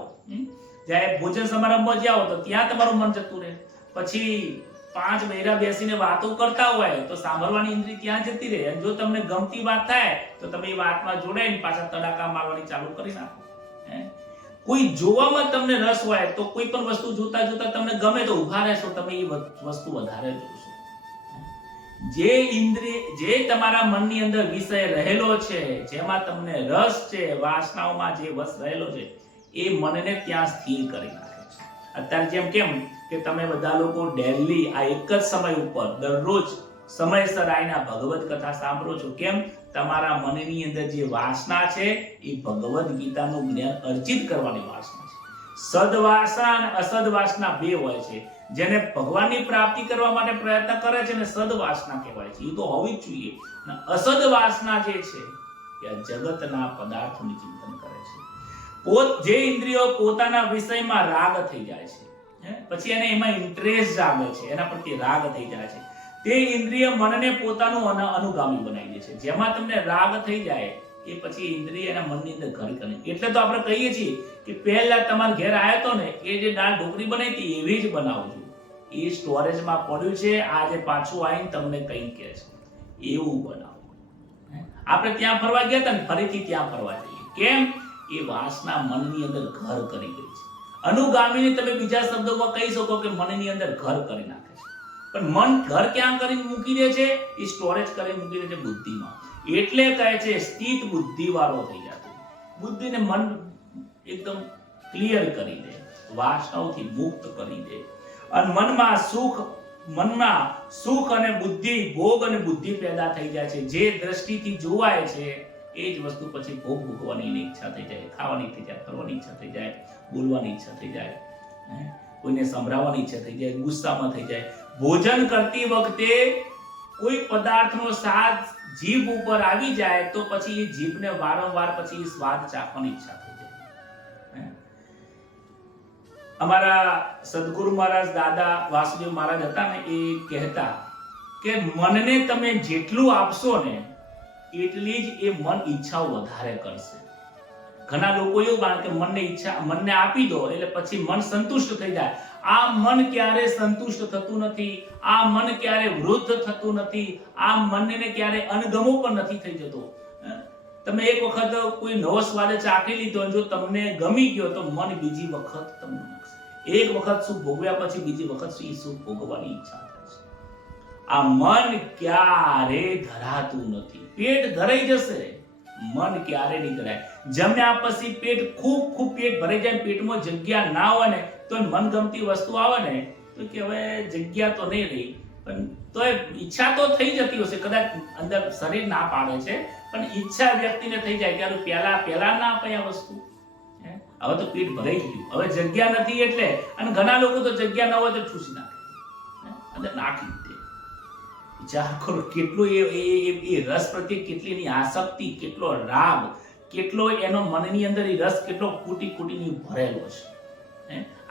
જ્યારે ભોજન સમારંભમાં જાઓ તો ત્યાં તમારું મન જતું રહે. પછી 5 બૈરા બેસીને વાતો કરતા હોય તો સાંભળવાની ઇન્દ્રિય ત્યાં જતી રહે. અને જો તમને ગમતી વાત થાય તો તમે એ વાતમાં જોડાઈને પાછા તડાકા મારવાની ચાલુ કરી નાખો. કોઈ જોવામાં તમને રસ હોય તો કોઈ પણ વસ્તુ જોતા જોતા તમને ગમે તો ઊભા રહેશો, તમે એ વસ્તુ વધારે જોશો. જે તમારા મનની અંદર વિષય રહેલો છે, જેમાં તમને રસ છે, વાસનાઓમાં જે વસ રહેલો છે, એ મનને ત્યાં સ્થિર કરી નાખે છે. અત્યારે જેમ કેમ કે તમે બધા લોકો ડેલી આ એક જ સમય ઉપર દરરોજ સમયસર આવીને ભગવદ કથા સાંભળો છો. કેમ? તમારા મનની અંદર જે વાસના છે એ ભગવદ ગીતાનું જ્ઞાન અર્જિત કરવાની વાસના છે. સદવાસના અને અસદવાસના બે હોય છે. જેને ભગવાનની પ્રાપ્તિ કરવા માટે પ્રયત્ન કરે છે ને સદવાસના કહેવાય છે. એ તો હોવી જ જોઈએ. અને અસદવાસના જે છે એ જગતના પદાર્થોનું ચિંતન કરે છે. જે ઇન્દ્રિયો પોતાના વિષયમાં રાગ થઈ જાય છે, પછી એને એમાં ઇન્ટરેસ્ટ જાગે છે, એના પ્રત્યે રાગ થઈ જાય છે, તે ઇન્દ્રિય મનને પોતાનું અનુગામી બનાવી દે છે. જેમાં તમને રાગ થઈ જાય એ પછી ઇન્દ્રિય એના મનની અંદર ઘર કરે. એટલે તો આપણે કહીએ છીએ કે પહેલા તમારા ઘેર આવ્યો તો ને એ જે દાળ ઢોકળી બનાવી હતી એવી જ બનાવજો. એ સ્ટોરેજમાં પડ્યું છે, આજે પાછું આવીને તમને કંઈ કહે છે એવું બનાવો. આપણે ત્યાં ફરવા ગયા હતા ને ફરીથી ત્યાં ફરવા જઈએ. કેમ? એ વાસના મનની અંદર ઘર કરી ગઈ છે. અનુગામીને તમે બીજા શબ્દોમાં કહી શકો કે મનની અંદર ઘર કરી નાખે છે. પણ મન ઘર ક્યાં કરીને મૂકી દે છે? એ સ્ટોરેજ કરીને મૂકી દે છે બુદ્ધિમાં. એટલે કહે છે સ્થિત બુદ્ધિ વાળો થઈ જતો. બુદ્ધિને મન એકદમ ક્લિયર કરી દે, વાસનાઓથી મુક્ત કરી દે. અને મનમાં સુખ અને બુદ્ધિ, ભોગ અને બુદ્ધિ પેદા થઈ જાય છે. જે દ્રષ્ટિથી જોવાય છે એ જ વસ્તુ પછી ભોગ ભોગવાની ઈચ્છા થઈ જાય, ખાવાની થઈ જાય, કરવાની ઈચ્છા થઈ જાય, બોલવાની ઈચ્છા થઈ જાય, કોઈને સંભળાવવાની ઈચ્છા થઈ જાય, ગુસ્સામાં થઈ જાય. ભોજન કરતી વખતે કોઈ પદાર્થનો સ્વાદ જીભ ઉપર આવી જાય તો પછી એ જીભને વારંવાર પછી સ્વાદ ચાખવાની ઈચ્છા થઈ જાય. અમારા સદગુરુ મહારાજ દાદા વાસુદેવ મહારાજ હતા ને એ કહેતા કે મનને તમે જેટલું આપશો ને એટલી જ એ મન ઈચ્છાઓ વધારે કરશે. ઘણા લોકો એવું માને કે મનને આપી દો એટલે પછી મન સંતુષ્ટ થઈ જાય. આ મન ક્યારે સંતુષ્ટ થતું નથી. આ મન ક્યારે વૃદ્ધ થતું નથી. આ મનને ક્યારે અણગમો પણ નથી થઈ જતો. તમે એક વખત કોઈ નવો સ્વાદ ચાખી લીધો જો તમને ગમી ગયો તો મન બીજી વખત તમને એક વખત સુખ ભોગવ્યા પછી બીજી વખત સુખ ભોગવવાની ઈચ્છા થાય છે. આ મન ક્યારે ધરાતું નથી. પેટ ધરાઈ જશે, મન ક્યારે નહીં ધરાય. જમ્યા પછી પેટ ખૂબ પેટ ભરાઈ જાય, પેટમાં જગ્યા ના હોય ને તો મનગમતી વસ્તુ આવે ને તો કે હવે જગ્યા તો નહીં રહી, પણ તોય ઈચ્છા તો થઈ જતી હશે. કદાચ અંદર શરીર ના પાડે છે પણ ઈચ્છા વ્યક્તિને થઈ જાય કે પહેલા ના અપાય આ વસ્તુ. હવે તો પેટ ભરાઈ ગયું, હવે જગ્યા નથી એટલે. અને ઘણા લોકો તો જગ્યા ન હોય તો ઠૂસી નાખે, અંદર નાખી દે. વિચાર કરો કેટલો એ રસ પ્રત્યે કેટલી એની આસક્તિ, કેટલો રાગ, કેટલો એનો મનની અંદર એ રસ કેટલો કૂટીની ભરેલો છે.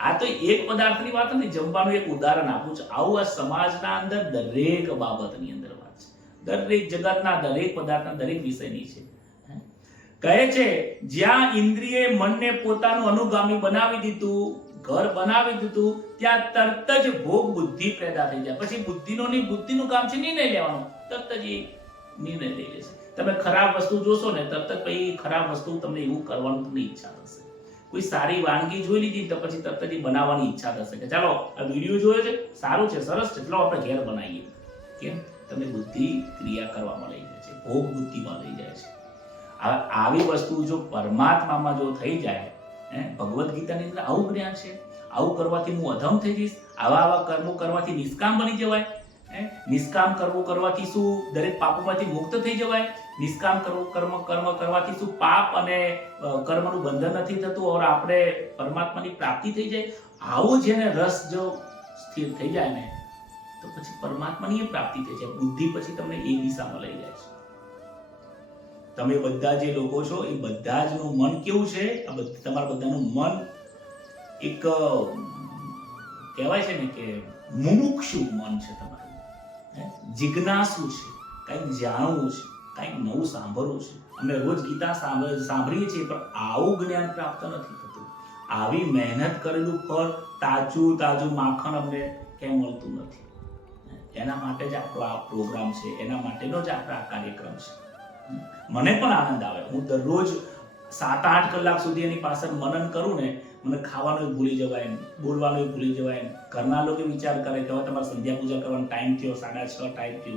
આ તો એક પદાર્થની વાત નથી, જમવાનું એક ઉદાહરણ આપું છું. આવું આ સમાજના અંદર દરેક બાબતની અંદર વાત છે. દરેક જગતના દરેક પદાર્થના દરેક વિષયની છે. કહે છે જ્યાં ઇન્દ્રિયે મનને પોતાનું અનુગામી બનાવી દીધું, ઘર બનાવી દીધું, ત્યાં તરત જ ભોગ બુદ્ધિ પેદા થઈ જાય. પછી બુદ્ધિનું કામ છે નિર્ણય લેવાનું. તરત જ એ નિર્ણય લઈ લેશે. તમે ખરાબ વસ્તુ જોશો ને તરત જ પછી ખરાબ વસ્તુ તમને એવું કરવાનું તમને ઈચ્છા થશે. કોઈ સારી વાનગી જોઈ લીધી તો પછી તરત જ બનાવવાની ઈચ્છા થશે કે ચાલો આ વિડીયો જોયો છે, સારું છે, સરસ છે, ચાલો આપણે ઘેર બનાવીએ. કેમ? તમે બુદ્ધિ ક્રિયા કરવામાં લઈ જાય છે, ભોગ બુદ્ધિમાં લઈ જાય છે. આવી વસ્તુ જો પરમાત્મામાં જો થઈ જાય ભગવદ્ ગીતાની અંદર આવું જ્ઞાન છે, આવું કરવાથી હું અધમ થઈ જઈશ, આવા કર્મો કરવાથી નિષ્કામ બની જવાય, નિષ્કામ કરવાથી શું દરેક પાપોમાંથી મુક્ત થઈ જવાય, નિષ્કામ કર્મ કરવાથી શું પાપ અને કર્મનું બંધન નથી થતું और આપણે પરમાત્માની પ્રાપ્તિ થઈ જાય. આવું જેને રસ જો સ્થિર થઈ જાય ને તો પછી પરમાત્માની પ્રાપ્તિ થઈ જાય. બુદ્ધિ પછી તમને એ દિશામાં લઈ જાય છે. તમે બધા જે લોકો છો એ બધા જ નું મન કેવું છે, તમારા બધાનું મન એક કહેવાય છે ને કે મુમુક્ષુ મન છે તમારું, જિજ્ઞાસુ છે, કંઈક જાણવું છે, કંઈક નવું સાંભળવું છે. અમે રોજ ગીતા સાંભળીએ છીએ પણ આવું જ્ઞાન પ્રાપ્ત નથી થતું. આવી મહેનત કરેલું ફળ, તાજું માખણ અમને કેમ મળતું નથી? એના માટે જ આપણો આ પ્રોગ્રામ છે, એના માટેનો જ આપણો આ કાર્યક્રમ છે. મને પણ આનંદ આવે. હું દરરોજ 7-8 કલાક સુધી એની પાછળ મનન કરું ને, મને ખાવાનું ભૂલી જવાય, બોલવાનું ભૂલી જવાય. ઘરના લોકો વિચાર કરે કે હવે તમારે સંધ્યા પૂજા કરવાનો ટાઈમ થયો, 6:30 ટાઈમ થયો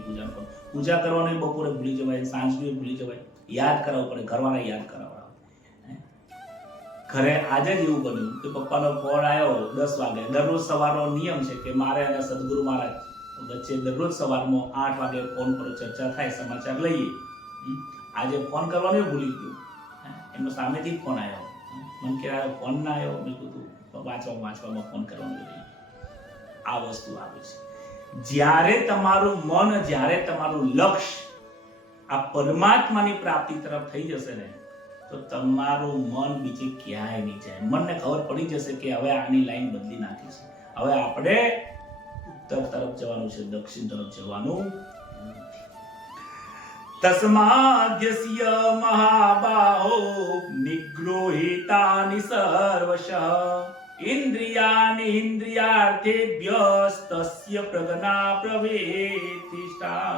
પૂજા કરવાનું બપોરે ભૂલી જવાય, સાંજનું ભૂલી જવાય. યાદ કરાવવું પડે, ઘરવાળા યાદ કરાવવા. ઘરે આજે જ એવું બન્યું કે પપ્પાનો ફોન આવ્યો 10 વાગે. દરરોજ સવારનો નિયમ છે કે મારે અને સદગુરુ મહારાજ વચ્ચે દરરોજ સવારમાં 8 વાગે ફોન પર ચર્ચા થાય, સમાચાર લઈએ. આજે ફોન કરવાનો ભૂલી ગયો. એમનો સામેથી ફોન આવ્યો, મને કે ફોન ના આવ્યો. મેં કીધું વાંચવામાં ફોન કરવાનો રહી. આ વસ્તુ આવે છે. જ્યારે તમારું મન, જ્યારે તમારું લક્ષ્ય આ પરમાત્માની પ્રાપ્તિ તરફ થઈ જશે ને તો તમારું મન બીજે ક્યાંય નહીં જાય. મનને ખબર પડી જશે કે હવે આની લાઈન બદલી નાખી છે, હવે આપણે ઉત્તર તરફ જવાનું છે, દક્ષિણ તરફ જવાનું. તસ્માદ્યસ્ય મહાબાહો નિગ્રહિતાનિ સર્વશઃ ઇન્દ્રિયાણિ ઇન્દ્રિયાર્થેભ્યસ્તસ્ય પ્રજ્ઞા પ્રવૃત્તિષ્ઠા.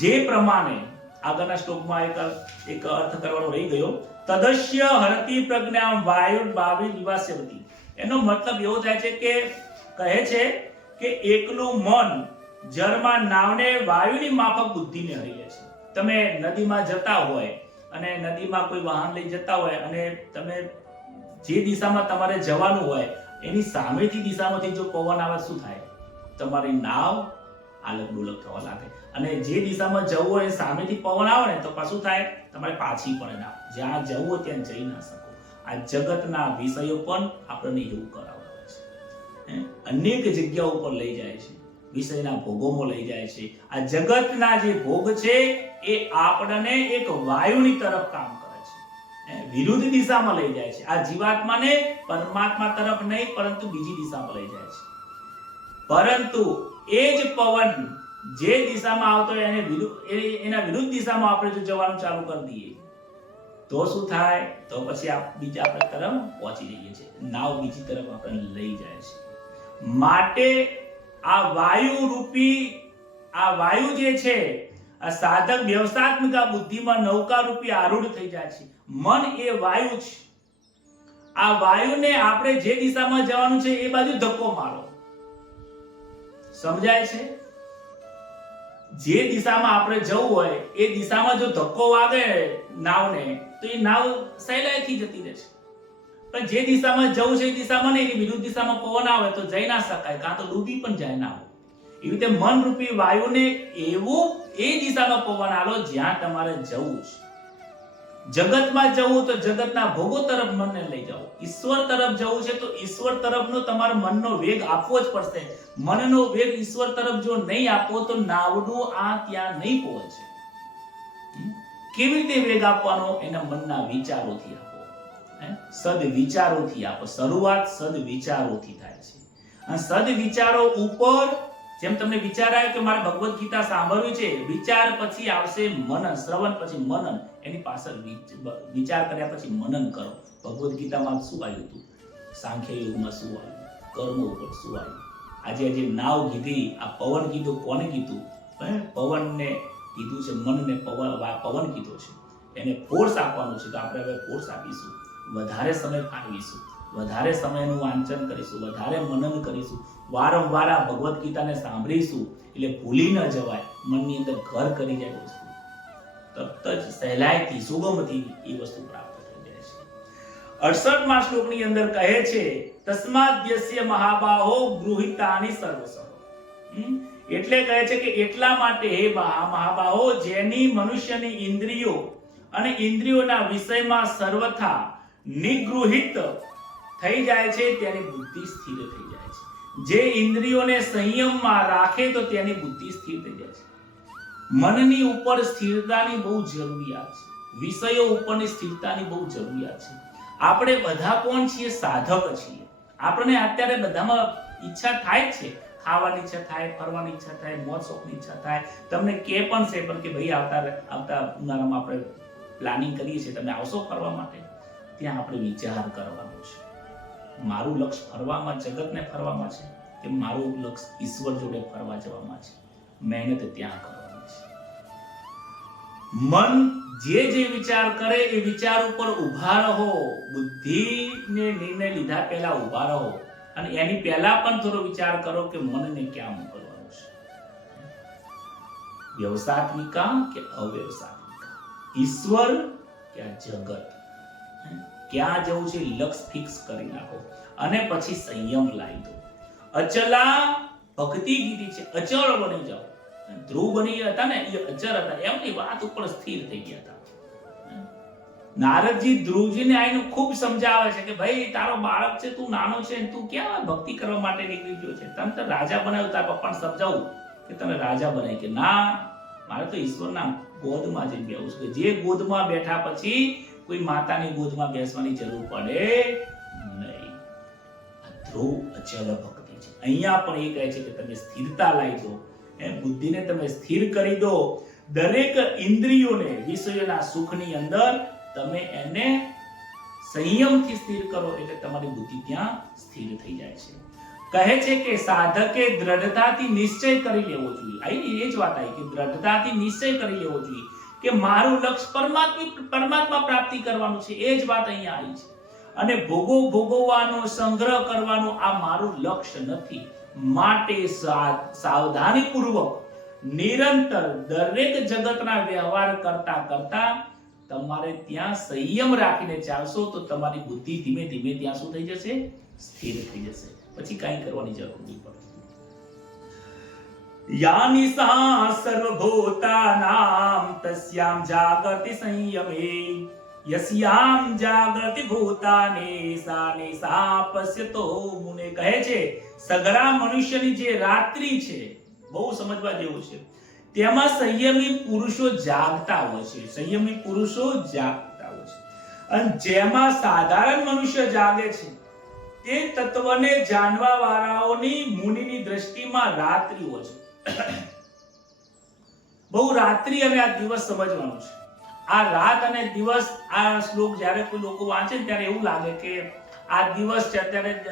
જે પ્રમાણે આગળના શ્લોકમાં એક અર્થ કરવાનો રહી ગયો, તદસ્ય હરતિ પ્રજ્ઞામ વાયુ ભાવિ નિવાસ્યવતી. એનો મતલબ એવો થાય છે કે કહે છે કે એકલું મન જળમાં નાવને વાયુની માફક બુદ્ધિને હરી લે છે. તમે નદીમાં જતા હોય અને નદીમાં કોઈ વાહન લઈ જતા હોય અને તમે જે દિશામાં તમારે જવાનું હોય એની સામેથી દિશામાંથી જો પવન આવે શું થાય? તમારી નાવ આલક ડોલક થવા લાગે. અને જે દિશામાં જવું હોય સામેથી પવન આવે ને તો પાછું થાય, તમારે પાછી પડે નાવ. જ્યાં જવું હોય ત્યાં જઈ ના શકો. આ જગતના વિષયો પણ આપણને એવું કરાવે છે, અનેક જગ્યાઓ ઉપર લઈ જાય છે, વિષયના ભોગોમાં લઈ જાય છે. આ જગતના જે ભોગ છે એ આપણને એક વાયુની તરફ કામ કરે છે, વિરુદ્ધ દિશામાં લઈ જાય છે. આ જીવાત્માને પરમાત્મા તરફ નહીં પરંતુ બીજી દિશામાં લઈ જાય છે. પરંતુ એ જ પવન જે દિશામાં આવતો હોય એના વિરુદ્ધ દિશામાં આપણે જો જવાનું ચાલુ કરી દઈએ તો શું થાય? તો પછી બીજા આપણે તરફ પહોંચી જઈએ છીએ, નાવ બીજી તરફ આપણને લઈ જાય છે. માટે આ વાયુ રૂપી આ વાયુ જે છે આ સાધક વ્યવસ્થાત્મક બુદ્ધિમાં નૌકા રૂપી આરૂઢ થઈ જાય છે. મન એ વાયુ છે. આ વાયુને આપણે જે દિશામાં જવાનું છે એ બાજુ ધક્કો મારો. સમજાય છે? જે દિશામાં આપણે જવું હોય એ દિશામાં જો ધક્કો વાગે નાવને તો એ નાવ સહેલાઈથી જતી રહેશે. પણ જે દિશામાં જવું છે એ દિશામાં નહીં, એની વિરુદ્ધ દિશામાં પવન આવે તો જઈ ના શકાય, કાં તો ડૂબી પણ જાય ના. એવી રીતે મન રૂપી વાયુને એવું એ દિશામાં પવન આલો જ્યાં તમારે જવું છે. જગતમાં જવું તો જગતના ભોગો તરફ મનને લઈ જાઓ. ઈશ્વર તરફ જવું છે તો ઈશ્વર તરફનો તમારે મનનો વેગ આપવો જ પડશે. મનનો વેગ ઈશ્વર તરફ જો નહીં આપો તો નાવનું આ ત્યાં નહીં પહોંચે. કેવી રીતે વેગ આપવાનો? એના મનના વિચારોથી આપો, સદવિચારોથી આપો. શરૂઆત સદવિચારોથી થાય છે. આ સદવિચારો ઉપર જેમ તમને વિચાર આવ્યો કે મારે ભગવદ ગીતા સાંભળવી છે, વિચાર પછી આવશે મનન, શ્રવણ પછી મનન. એની પાછળ વિચાર કર્યા પછી મનન કરો. ભગવદ ગીતામાં શું આવ્યું હતું? સાંખ્ય યોગમાં શું આવ્યું? કર્મ ઉપર શું આવ્યું? આજે નાવ કીધી, આ પવન કીધું, કોને કીધું? પવનને કીધું છે, મનને પવન કીધો છે. એને ફોર્સ આપવાનો છે તો આપણે હવે ફોર્સ આપીશું, વધારે સમય ફાળવીશું, વધારે સમયનું વાંચન કરીશું, વધારે મનન કરીશું, વારંવાર આ ભગવદ ગીતાને સાંભળીશું એટલે ભૂલી ન જવાય, મનની અંદર ઘર કરી જાય વસ્તુ. તરત જ સહેલાઈથી સુગમથી એ વસ્તુ પ્રાપ્ત થઈ જાય છે. 68મા શ્લોકની અંદર કહે છે તસ્માદ્યસ્ય મહાબાહો ગૃહિતાની સર્વસહ. એટલે કહે છે કે એટલા માટે હે મહાબાહો, જેની મનુષ્યની ઇન્દ્રિયો અને ઇન્દ્રિયોના વિષયમાં સર્વથા નિગૃહિત થઈ જાય છે તેની બુદ્ધિ સ્થિર થઈ જાય છે. જે ઇન્દ્રિયોને સંયમમાં રાખે તો તેની બુદ્ધિ સ્થિર થઈ જાય છે. મનની ઉપર સ્થિરતાની બહુ જરૂરિયાત છે, વિષયો ઉપરની સ્થિરતાની બહુ જરૂરિયાત છે. આપણે બધા કોણ છીએ? સાધક છીએ. આપણને અત્યારે બધામાં ઈચ્છા થાય છે, ખાવાની ઈચ્છા થાય, ફરવાની ઈચ્છા થાય, મોજ શોખની ઈચ્છા થાય. તમને કે પણ છે પણ કે ભાઈ આવતા ઉનાળામાં આપણે પ્લાનિંગ કરીએ છીએ, તમે આવશો ફરવા માટે? ત્યાં આપણે વિચાર કરવાનો છે, મારું લક્ષ્ય ફરવામાં, જગતને ફરવામાં છે કે મારું લક્ષ્ય ઈશ્વર જોડે ફરવા જવામાં છે? મહેનત ત્યાં કરવાની છે. મન જે વિચાર કરે એ વિચાર ઉપર ઉભા રહો. બુદ્ધિને નિર્ણય લીધા પહેલા ઉભા રહો અને એની પહેલા પણ થોડો વિચાર કરો કે મનને ક્યાં મોકલવાનું છે. વ્યવસાયિકા કે અવ્યવસાયિકા, ઈશ્વર કે જગત, ક્યાં જવું છે લક્ષ્ય ફિક્સ કરી નાખો અને પછી સંયમ લાવી દો. અચલા ભક્તિ કીધી છે, અચળ બની જાઓ. ધ્રુવ બની ગયા હતા ને, એ અચર હતા, એમની વાત ઉપર સ્થિર થઈ ગયા હતા. નારદજી ધ્રુવજીને આઈને ખૂબ સમજાવે છે કે ભાઈ તારો બાળક છે, તું નાનો છે, તું ક્યાં ભક્તિ કરવા માટે નીકળી ગયો છે? તમે તો રાજા બનાવ્યો, તારા પપ્પાને સમજાવું કે તમે રાજા બનાવી કે ના, મારે તો ઈશ્વરના ગોદમાં જઈને બેસવું છે. જે ગોદમાં બેઠા પછી કોઈ માતાની ગોદમાં બેસવાની જરૂર પડે નહીં. ધ્રુવ અચલ ભક્તિ છે. અહીંયા પણ એ કહે છે કે તમે સ્થિરતા લાવી દો, બુદ્ધિને તમે સ્થિર કરી દો. દરેક ઇન્દ્રિયોને વિષયોના સુખની અંદર તમે એને સંયમથી સ્થિર કરો એટલે તમારી બુદ્ધિ ત્યાં સ્થિર થઈ જાય છે. કહે છે કે સાધકે દ્રઢતાથી નિશ્ચય કરી લેવો જોઈએ. અહીં એ જ વાત આવી કે દ્રઢતાથી નિશ્ચય કરી લેવો જોઈએ કે મારું લક્ષ્ય પરમાત્મા પ્રાપ્તિ કરવાનું છે. એ જ વાત અહીંયા આવી છે. અને ભોગવવાનો, સંગ્રહ કરવાનો આ મારું લક્ષ્ય નથી. માટે સાવધાની પૂર્વક નિરંતર દરેક જગતના વ્યવહાર કરતા કરતા તમારે ત્યાં સંયમ રાખીને ચાલશો તો તમારી બુદ્ધિ ધીમે ધીમે ત્યાં શું થઈ જશે? સ્થિર થઈ જશે. પછી કાંઈ કરવાની જરૂર નહીં પડે. યાની સા સર્વભૂતાનામ તસ્યામ જાગૃતિ સંયમે યસ્યામ જાગૃતિ ભૂતાને સાને સા પશ્યતો મુને. કહે છે સગળા મનુષ્યની જે રાત્રિ છે બહુ સમજવા જેવું છે. તેમાં સંયમી પુરુષો જાગતા હોય છે, સંયમી પુરુષો જાગતા હોય છે. અને જેમાં સાધારણ મનુષ્ય જાગે છે તે તત્વને જાણવા વાળાઓની મુનિની દ્રષ્ટિમાં રાત્રિ હોય છે. બહુ રાત્રિ અને આ દિવસ સમજવાનું છે. આ રાત અને દિવસ, આ શ્લોક જ્યારે કોઈ લોકો વાંચે ત્યારે એવું લાગે કે આ દિવસ છે,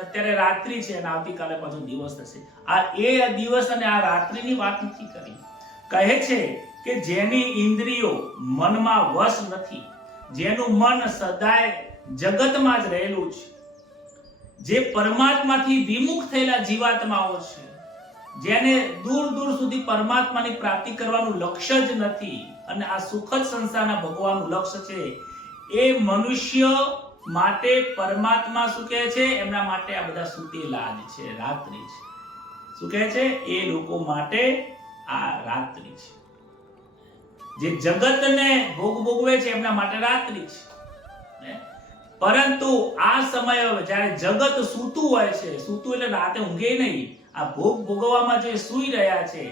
અત્યારે રાત્રિ છે અને આવતીકાલે પાછો દિવસ થશે. આ એ દિવસ અને આ રાત્રિની વાત નથી કરી. કહે છે કે જેની ઇન્દ્રિયો મનમાં વશ નથી, જેનું મન સદાય જગતમાં જ રહેલું છે, જે પરમાત્માથી વિમુખ થયેલા જીવાત્માઓ છે, જેને દૂર દૂર સુધી પરમાત્માની પ્રાપ્તિ કરવાનું લક્ષ્ય જ નથી અને આ સુખદ સંસારના ભોગવાનું લક્ષ્ય છે, એ મનુષ્ય માટે પરમાત્મા શું કહે છે? એમના માટે આ બધા સુતેલા જ છે, રાત્રિ છે. શું કહે છે? એ લોકો માટે આ રાત્રિ છે. જે જગતને ભોગવે છે એમના માટે રાત્રિ છે. પરંતુ આ સમય જ્યારે જગત સૂતું હોય છે, સૂતું એટલે રાતે ઊંઘે નહીં, આ ભોગવવામાં જે સૂઈ રહ્યા છે,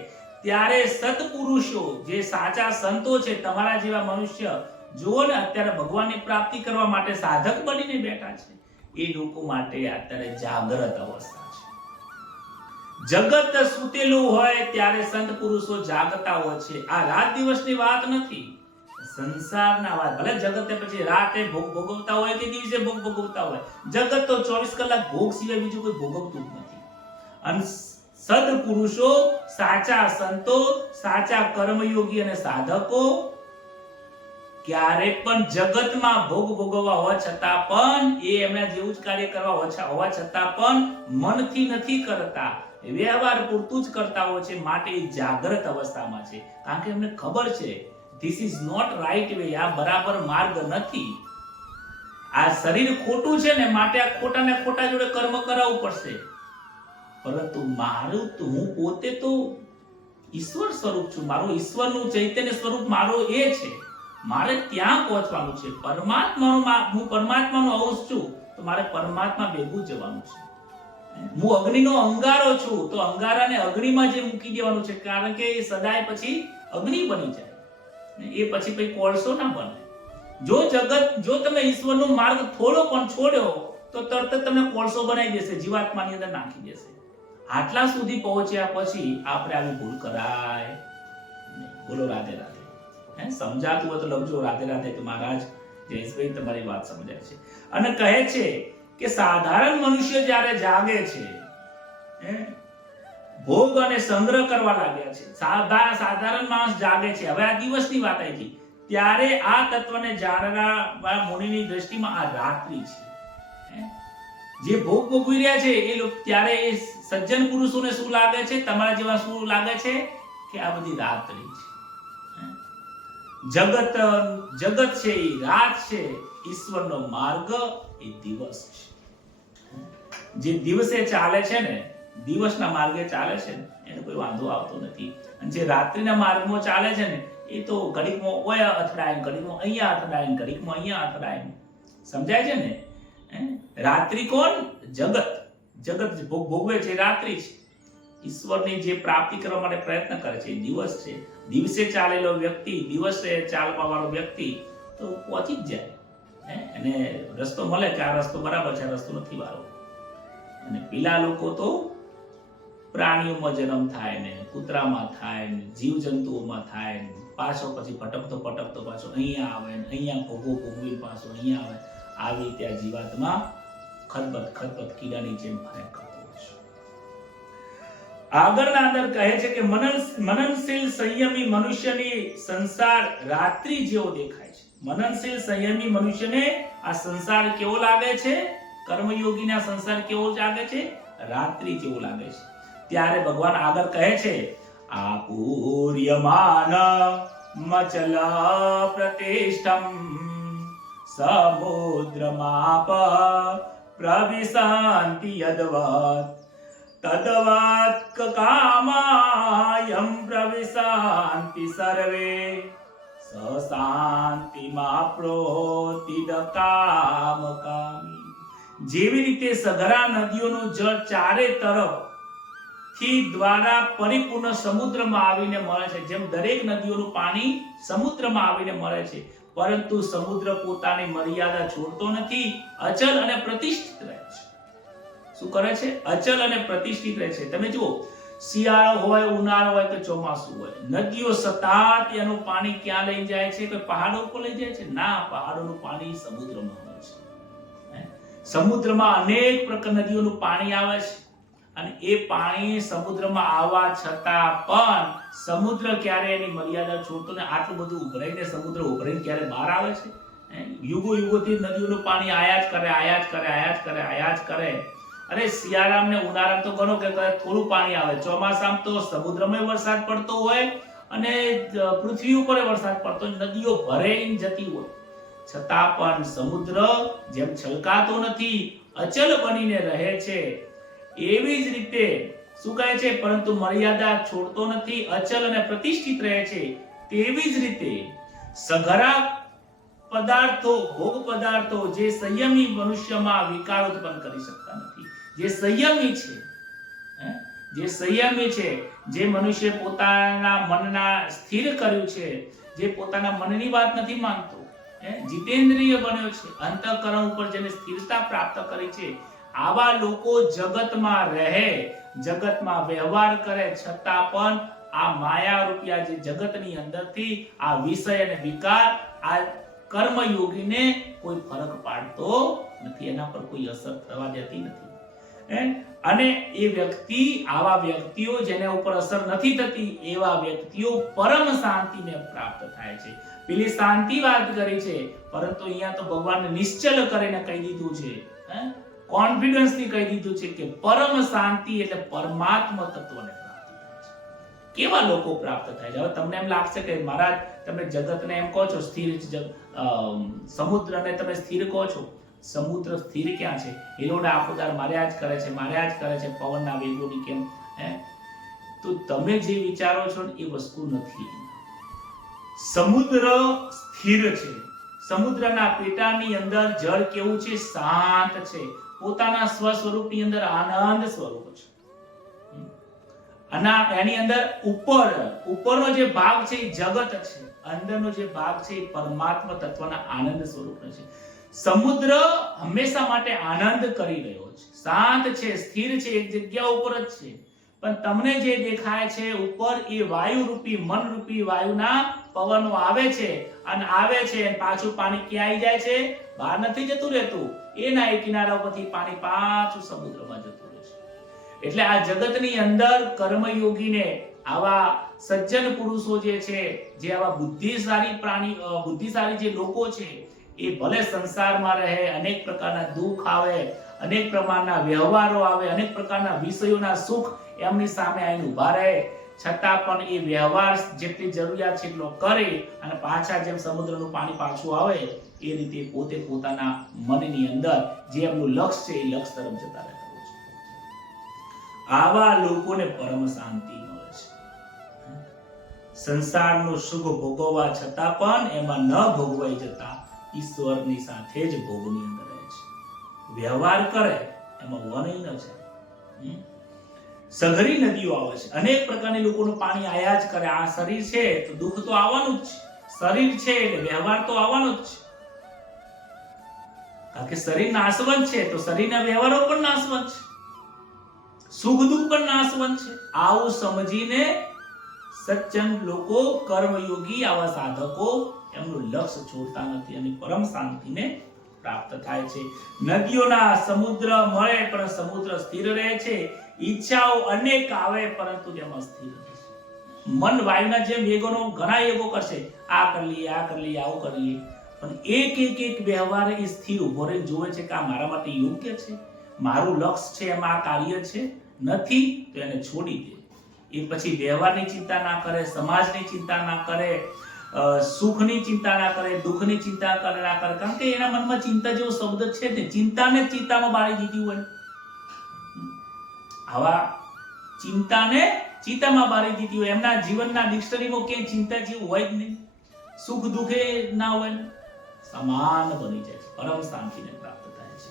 ત્યારે સત્પુરુષો જે સાચા સંતો છે, તમારા જેવા મનુષ્ય જુઓ ને અત્યારે ભગવાનની પ્રાપ્તિ કરવા માટે સાધક બનીને બેઠા છે, એ લોકો માટે અત્યારે જાગૃત અવસ્થા છે. જગત સૂતેલું હોય ત્યારે સંત પુરુષો જાગતા હોય છે. આ રાત દિવસની વાત નથી, સંસારના વાત. ભલે જગતે પછી રાતે ભોગ ભોગવતા હોય કે દિવસે ભોગ ભોગવતા હોય, જગત તો 24 કલાક ભોગ સિવાય બીજું કોઈ ભોગવતું જ નથી. અને સદપુરુષો, સાચા સંતો, સાચા કર્મયોગી અને સાધકો ક્યારે પણ જગતમાં ભોગ ભોગવવા હોવા છતાં પણ એ એમના જેવું જ કાર્ય કરવા હોવા છતાં પણ મનથી નથી કરતા, વ્યવહાર પૂરતું જ કરતા હોય છે. માટે જાગૃત અવસ્થામાં છે, કારણ કે એમને ખબર છે this is not right way, આ બરાબર માર્ગ નથી. આ શરીર ખોટું છે ને, માટે આ ખોટા ને ખોટા જોડે કર્મ કરાવવું પડશે. પરંતુ મારું તો હું પોતે તો ઈશ્વર સ્વરૂપ છું. મારું ઈશ્વરનું ચૈતન્ય સ્વરૂપ મારો એ છે. મારે ત્યાં પહોંચવાનું છે. હું પરમાત્માનો અંશ છું, તો મારે પરમાત્મા ભેગું જવાનું છે. હું અગ્નિનો અંગારો છું, તો અંગારાને અગ્નિમાં જે મૂકી દેવાનું છે, કારણ કે એ સદાય પછી અગ્નિ બની જાય, એ પછી કોળસો ના બને. જો તમે ઈશ્વરનો માર્ગ થોડો પણ છોડ્યો તો તરત જ તમને કોળસો બનાવી દેશે, જીવાત્માની અંદર નાખી દેશે. આટલા સુધી પહોંચ્યા પછી આપણે આવી ભૂલ કરાય નહીં. બોલો રાધે રાધે. સમજાતું હોય તો લખજો રાધે રાધે, કે મહારાજ જયેશભાઈ તમારી વાત સમજાય છે. અને કહે છે કે સાધારણ મનુષ્ય જ્યારે જાગે છે, ભોગ અને સંગ્રહ કરવા લાગ્યા છે, સાધારણ માણસ જાગે છે, હવે આ દિવસની વાત આવી ગઈ, ત્યારે આ તત્વને જાણનાર મુનિની દ્રષ્ટિમાં આ રાત્રિ છે. જે ભોગ ભોગવી રહ્યા છે એ લોકો, ત્યારે એ સજ્જન પુરુષોને શું લાગે છે, તમારા જેવા શું લાગે છે, કે આ બધી રાત્રિ છે. જગત છે એ રાત છે, ઈશ્વરનો માર્ગ એ દિવસ છે. જે દિવસે ચાલે છે ને, દિવસના માર્ગે ચાલે છે ને, એને કોઈ વાંધો આવતો નથી. અને જે રાત્રિના માર્ગમાં ચાલે છે ને, એ તો ઘડીકમાં ઓય અથડાય, ઘડીકમાં અહીંયા અથડાય, ઘડીકમાં અહીંયા અથડાય. સમજાય છે ને? રાત્રિ કોણ? જગત ભોગવે છે, રાત્રિ છે. ઈશ્વરની જે પ્રાપ્તિ કરવા માટે પ્રયત્ન કરે છે એ દિવસ છે. દિવસે ચાલેલો વ્યક્તિ, દિવસે ચાલવા વાળો વ્યક્તિ તો પહોંચી જ જાય, એને રસ્તો મળે કે આ રસ્તો બરાબર છે, આ રસ્તો નથી વાળો. અને પેલા લોકો તો પ્રાણીઓમાં જન્મ થાય ને, કૂતરામાં થાય ને, જીવજંતુઓમાં થાય ને, પાછો પછી ભટકતો પાછો અહીંયા આવે ને, અહીંયા ભોગવી પાછો અહીંયા આવે. આવી ત્યાં જીવાતમાં ખરબત કીડાની જેમ ફરે કરતો હોય છે. આગળના અંદર કહે છે કે મનનશીલ સંયમી મનુષ્યની સંસાર રાત્રિ જેવો દેખાય છે. મનનશીલ સંયમી મનુષ્યને આ સંસાર કેવો લાગે છે? કર્મયોગીના સંસાર કેવો લાગે છે? રાત્રિ જેવો લાગે છે. ત્યારે ભગવાન આગળ કહે છે, આપૂર્યમાન મચલ પ્રતિષ્ઠમ સમુદ્રમાપ પ્રવિશાંતિ યદવત તદવત કામાયમ પ્રવિશાંતિ સર્વે સશાંતિમાપ્નોતિ કામકામી. જેવી રીતે સઘરા નદીઓનું જળ ચારે તરફ થી દ્વારા પરિપૂર્ણ સમુદ્રમાં આવીને મળે છે, જેમ દરેક નદીઓનું પાણી સમુદ્રમાં આવીને મળે છે, પરંતુ સમુદ્ર પોતાની મર્યાદા છોડતો નથી, અચલ અને પ્રતિષ્ઠિત રહે છે. શું કરે છે? અચલ અને પ્રતિષ્ઠિત રહે છે. તમે જુઓ, શિયાળો હોય, ઉનાળો હોય કે ચોમાસું હોય, નદીઓ સતત એનું પાણી ક્યાં લઈ જાય છે? કે પહાડો ઉપર લઈ જાય છે? ના, પહાડોનું પાણી સમુદ્રમાં હોય છે. સમુદ્રમાં અનેક પ્રકાર નદીઓનું પાણી આવે છે, અને એ પાણી સમુદ્રમાં આવવા છતાં પણ સમુદ્ર ક્યારે એની મર્યાદા છોડતો ને આટલું બધું ઉભરાઈને સમુદ્ર ઉભરાઈને ક્યારે બહાર આવે છે? યુગોથી નદીઓનું પાણી આયાત કરે. અરે શિયાળામાં ને ઉનાળામાં તો ગણો કે થોડું પાણી આવે, ચોમાસામાં તો સમુદ્રમાં વરસાદ પડતો હોય અને પૃથ્વી ઉપર વરસાદ પડતો, નદીઓ ભરાઈને જતી હોય, છતાં પણ સમુદ્ર જેમ છલકાતો નથી, અચલ બનીને રહે છે. એવી જ રીતે શું કહે છે? પરંતુ મર્યાદા છોડતો નથી, અચલ અને પ્રતિષ્ઠિત રહે છે. તેવી જ રીતે સઘરા પદાર્થો, ભોગ પદાર્થો જે સંયમી મનુષ્યમાં વિકાર ઉત્પન્ન કરી શકતા નથી. જે સંયમી છે, જે મનુષ્ય પોતાના મનના સ્થિર કર્યું છે, જે પોતાના મનની વાત નથી માનતો, જીતેન્દ્રિય બન્યો છે, અંતઃકરણ ઉપર જેને સ્થિરતા પ્રાપ્ત કરી છે, આવા લોકો જગતમાં રહે, જગતમાં વ્યવહાર કરે, છતાં પણ આ માયા રૂપિયા જે જગતની અંદરથી આ વિષય અને વિકાર આ કર્મયોગીને કોઈ ફરક પાડતો નથી, એના પર કોઈ અસર થવા દેતી નથી. અને એ વ્યક્તિ, આવા વ્યક્તિઓ જેના ઉપર અસર નથી થતી, એવા વ્યક્તિઓ પરમ શાંતિને પ્રાપ્ત થાય છે. પેલી શાંતિ વાત કરી છે, પરંતુ અહીંયા તો ભગવાનને નિશ્ચલ કરીને કહી દીધું છે, કોન્ફિડન્સ થી કહી દીધું છે કે પરમ શાંતિ એટલે પરમાત્મા તત્વને પ્રાપ્તિ થાય છે. કેવા લોકો પ્રાપ્ત થાય છે? હવે તમને એમ લાગશે કે મહારાજ તમે જગતને એમ કહો છો સ્થિર, સમુદ્રને તમે સ્થિર કહો છો, સમુદ્ર સ્થિર ક્યાં છે? હિલોડા આખો માર્યા જ કરે છે પવનના વેગોની કેમ. તો તમે જે વિચારો છો ને એ વસ્તુ નથી. સમુદ્ર સ્થિર છે. સમુદ્રના પેટાની અંદર જળ કેવું છે? શાંત છે. પોતાના સ્વ સ્વરૂપની અંદર આનંદ સ્વરૂપ છે. અને એની અંદર ઉપરનો જે ભાગ છે એ જગત છે, અંદરનો જે ભાગ છે એ પરમાત્મા તત્વના આનંદ સ્વરૂપનો છે. સમુદ્ર હંમેશા માટે આનંદ કરી રહ્યો છે, શાંત છે, સ્થિર છે, એક જગ્યા ઉપર જ છે. પણ તમને જે દેખાય છે ઉપર એ વાયુ રૂપી મન રૂપી વાયુના પવનો આવે છે અને પાછું પાણી ક્યાં આવી જાય છે? બહાર નથી જતું રહેતું, એના એક કિનારા પરથી પાણી પાછું સમુદ્રમાં જતું રહે છે. એટલે આ જગતની અંદર કર્મયોગીને આવા સજ્જન પુરુષો જે છે, જે આવા બુદ્ધિશાળી જે લોકો છે, એ ભલે સંસારમાં રહે, અનેક પ્રકારના દુઃખ આવે, અનેક પ્રકારના વ્યવહારો આવે, અનેક પ્રકારના વિષયોના સુખ એમની સામે આવીને ઉભા રહે, છતાં પણ એ વ્યવહાર જેટલી જરૂરિયાત છે એટલો કરે અને પાછા જેમ સમુદ્રનું પાણી પાછું આવે એ રીતે પોતે પોતાના મનની અંદર જે એમનું લક્ષ્ય છે એ લક્ષ્ય તરફ જતા રહેતા હોય છે. આવા લોકોને પરમ શાંતિ મળે છે. સંસારનું સુખ ભોગવવા છતાં પણ એમાં ન ભોગવાઈ જતા ઈશ્વરની સાથે જ ભોગની અંદર રહે છે. વ્યવહાર કરે એમાં વનઈ ન છે. સઘળી નદીઓ આવે છે, અનેક પ્રકારની લોકોનું પાણી આયા જ કરે. આ શરીર છે તો દુઃખ તો આવવાનું જ છે, શરીર છે એટલે વ્યવહાર તો આવવાનો જ છે. કારણ કે શરીર નાશવંત છે તો શરીરના વ્યવહારો પણ નાશવંત છે, સુખ દુઃખ પણ નાશવંત છે. આવું સમજીને સજ્જન લોકો, કર્મયોગી આવા સાધકો એમનું લક્ષ્ય છોડતા નથી અને પરમ શાંતિને પ્રાપ્ત થાય છે. નદીઓના સમુદ્ર મળે પણ સમુદ્ર સ્થિર રહે છે. ઈચ્છાઓ અનેક આવે પરંતુ તેમાં સ્થિર રહે છે. મન વાયુના જેમ વેગોનો ઘણા યોગો કરશે, આ કરી લઈએ, આવું કરી લઈએ, પણ એક વ્યવહાર એ સ્થિર ઉભો રહી જોવે છે કે આ મારા માટે યોગ્ય છે, મારું લક્ષ્ય છે, એમાં આ કાર્ય છે, નથી તો એને છોડી દે. એ પછી વ્યવહારની ચિંતા ના કરે, સમાજની ચિંતા ના કરે, સુખની ચિંતા ના કરે, દુઃખની ચિંતા ના કરે. કારણ કે એના મનમાં ચિંતા જેવો શબ્દ છે ને, ચિંતાને ચિંતામાં બાળી દીધી હોય. આવા ચિંતાને ચિંતામાં બાળી દીધી હોય. એમના જીવનના ડિક્શનરીમાં ક્યાંય ચિંતા જેવું હોય જ નહીં, સુખ દુઃખે ના હોય, સમાન બની જાય છે. પરમ શાંતિને પ્રાપ્ત થાય છે.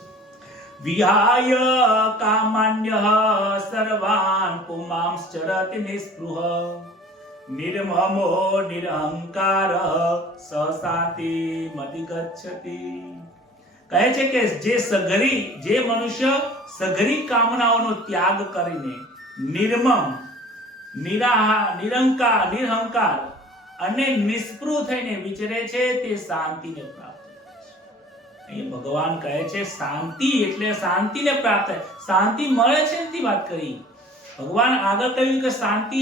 વિહાય કામાન્યઃ સર્વાન પુમાંશ્ચરતિ નિસ્પૃહ નિર્મમો નિરહંકાર સશાંતિમધિગચ્છતિ. કહે છે કે જે મનુષ્ય સઘળી કામનાઓનો ત્યાગ કરીને નિર્મમ, નિરહંકાર અને નિસ્પૃહ થઈને વિચરે છે તે શાંતિને પ્રાપ્ત થાય છે. અહીં ભગવાન કહે છે શાંતિ એટલે શાંતિને પ્રાપ્ત થાય. શાંતિ મળે છે એની વાત કરી. ભગવાન આગળ કહ્યું કે શાંતિ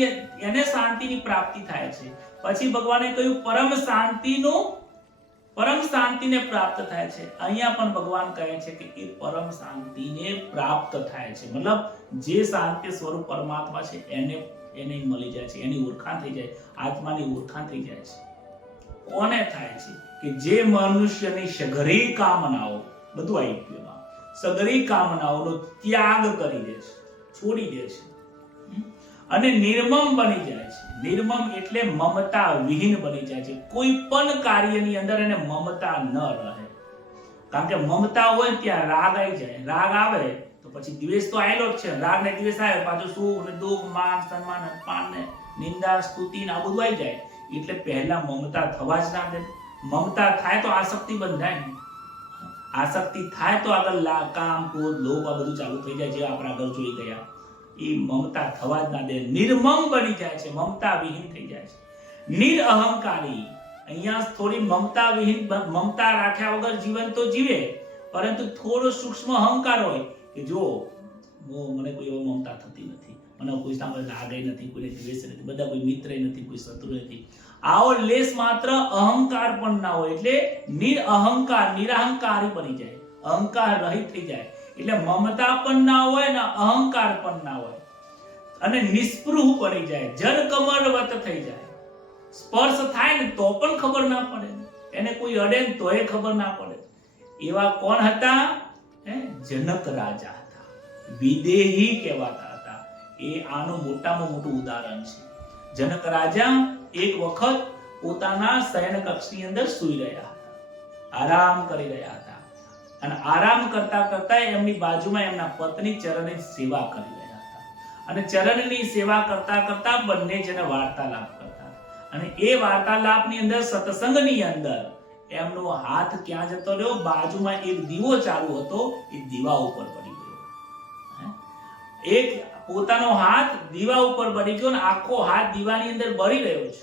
એને શાંતિની પ્રાપ્તિ થાય છે. પછી ભગવાને કહ્યું પરમ શાંતિને પ્રાપ્ત થાય છે. અહીંયા પણ ભગવાન કહે છે કે એ પરમ શાંતિને પ્રાપ્ત થાય છે. મતલબ જે શાંતિ સ્વરૂપ પરમાત્મા છે એને મળી જાય છે, એની ઓળખાણ થઈ જાય, આત્માની ઓળખાણ થઈ જાય છે. કોને થાય છે? કે જે મનુષ્યની સઘળી કામનાઓ, બધું આવી ગયું, સઘળી કામનાઓનો ત્યાગ કરી દે છે, છોડી દે છે અને નિર્મમ બની જાય છે. નિર્મમ એટલે મમતા વિહીન બની જાય છે. કોઈ પણ કાર્યની અંદર એને મમતા ન રહે. કારણ કે મમતા હોય ત્યાં રાગ આવી જાય. રાગ આવે તો પછી દ્વેષ તો આવેલો જ છે. રાગ ને દ્વેષ આવે પાછું સુખ ને દુઃખ, માન સન્માન, અપમાન ને નિંદા સ્તુતિ ને આ બધું આવી જાય. એટલે પહેલા મમતા થવા જ ના દે. મમતા થાય તો આસક્તિ બંધાય ને. આસક્તિ થાય તો આગળ કામ, ક્રોધ, લોભ આ બધું ચાલુ થઈ જાય, જે આપણે આગળ જોઈ ગયા. એ મમતા થવા જ ના દે. નિર્મમ બની જાય છે, મમતા વિહીન થઈ જાય છે. નિરઅહંકારી, અહીંયા થોડી મમતા વિહીન, મમતા રાખ્યા વગર જીવન તો જીવે, પરંતુ થોડો સૂક્ષ્મ અહંકાર હોય કે જો મને કોઈ એવો મમતા થતી નથી, મને કોઈ સામે રાગ નથી, કોઈને દ્વેષ નથી, બધા કોઈ મિત્ર નથી, કોઈ શત્રુ નથી. આવો લેશ માત્ર અહંકાર પણ ના હોય એટલે નિરહંકારી બની જાય, અહંકાર રહિત થઈ જાય. એટલે મમતા પણ ના હોય ને અહંકાર પણ ના હોય અને નિસ્પૃહ બની જાય, જન કમળવત થઈ જાય. સ્પર્શ થાય ને તો પણ ખબર ના પડે, એને કોઈ અડે ને તોય ખબર ના પડે. એવા કોણ હતા? જનક રાજા હતા, વિદેહી કહેવાતા હતા. એ આનું મોટામાં મોટું ઉદાહરણ છે. જનક રાજા એક વખત પોતાના શયન કક્ષની અંદર સૂઈ રહ્યા હતા, આરામ કરી રહ્યા હતા, અને આરામ કરતા કરતા એમની બાજુમાં એમના પત્ની ચરણની સેવા કરી રહ્યા હતા, અને ચરણની સેવા કરતા કરતા બંને જણે વાર્તાલાપ કરતા, અને એ વાર્તાલાપની અંદર સત્સંગની અંદર એમનો હાથ ક્યાં જતો રહ્યો? બાજુમાં એક દીવો ચાલુ હતો, એ દીવા ઉપર પડી ગયો. એક પોતાનો હાથ દીવા ઉપર પડી ગયો અને આખો હાથ દીવાની અંદર બળી રહ્યો છે.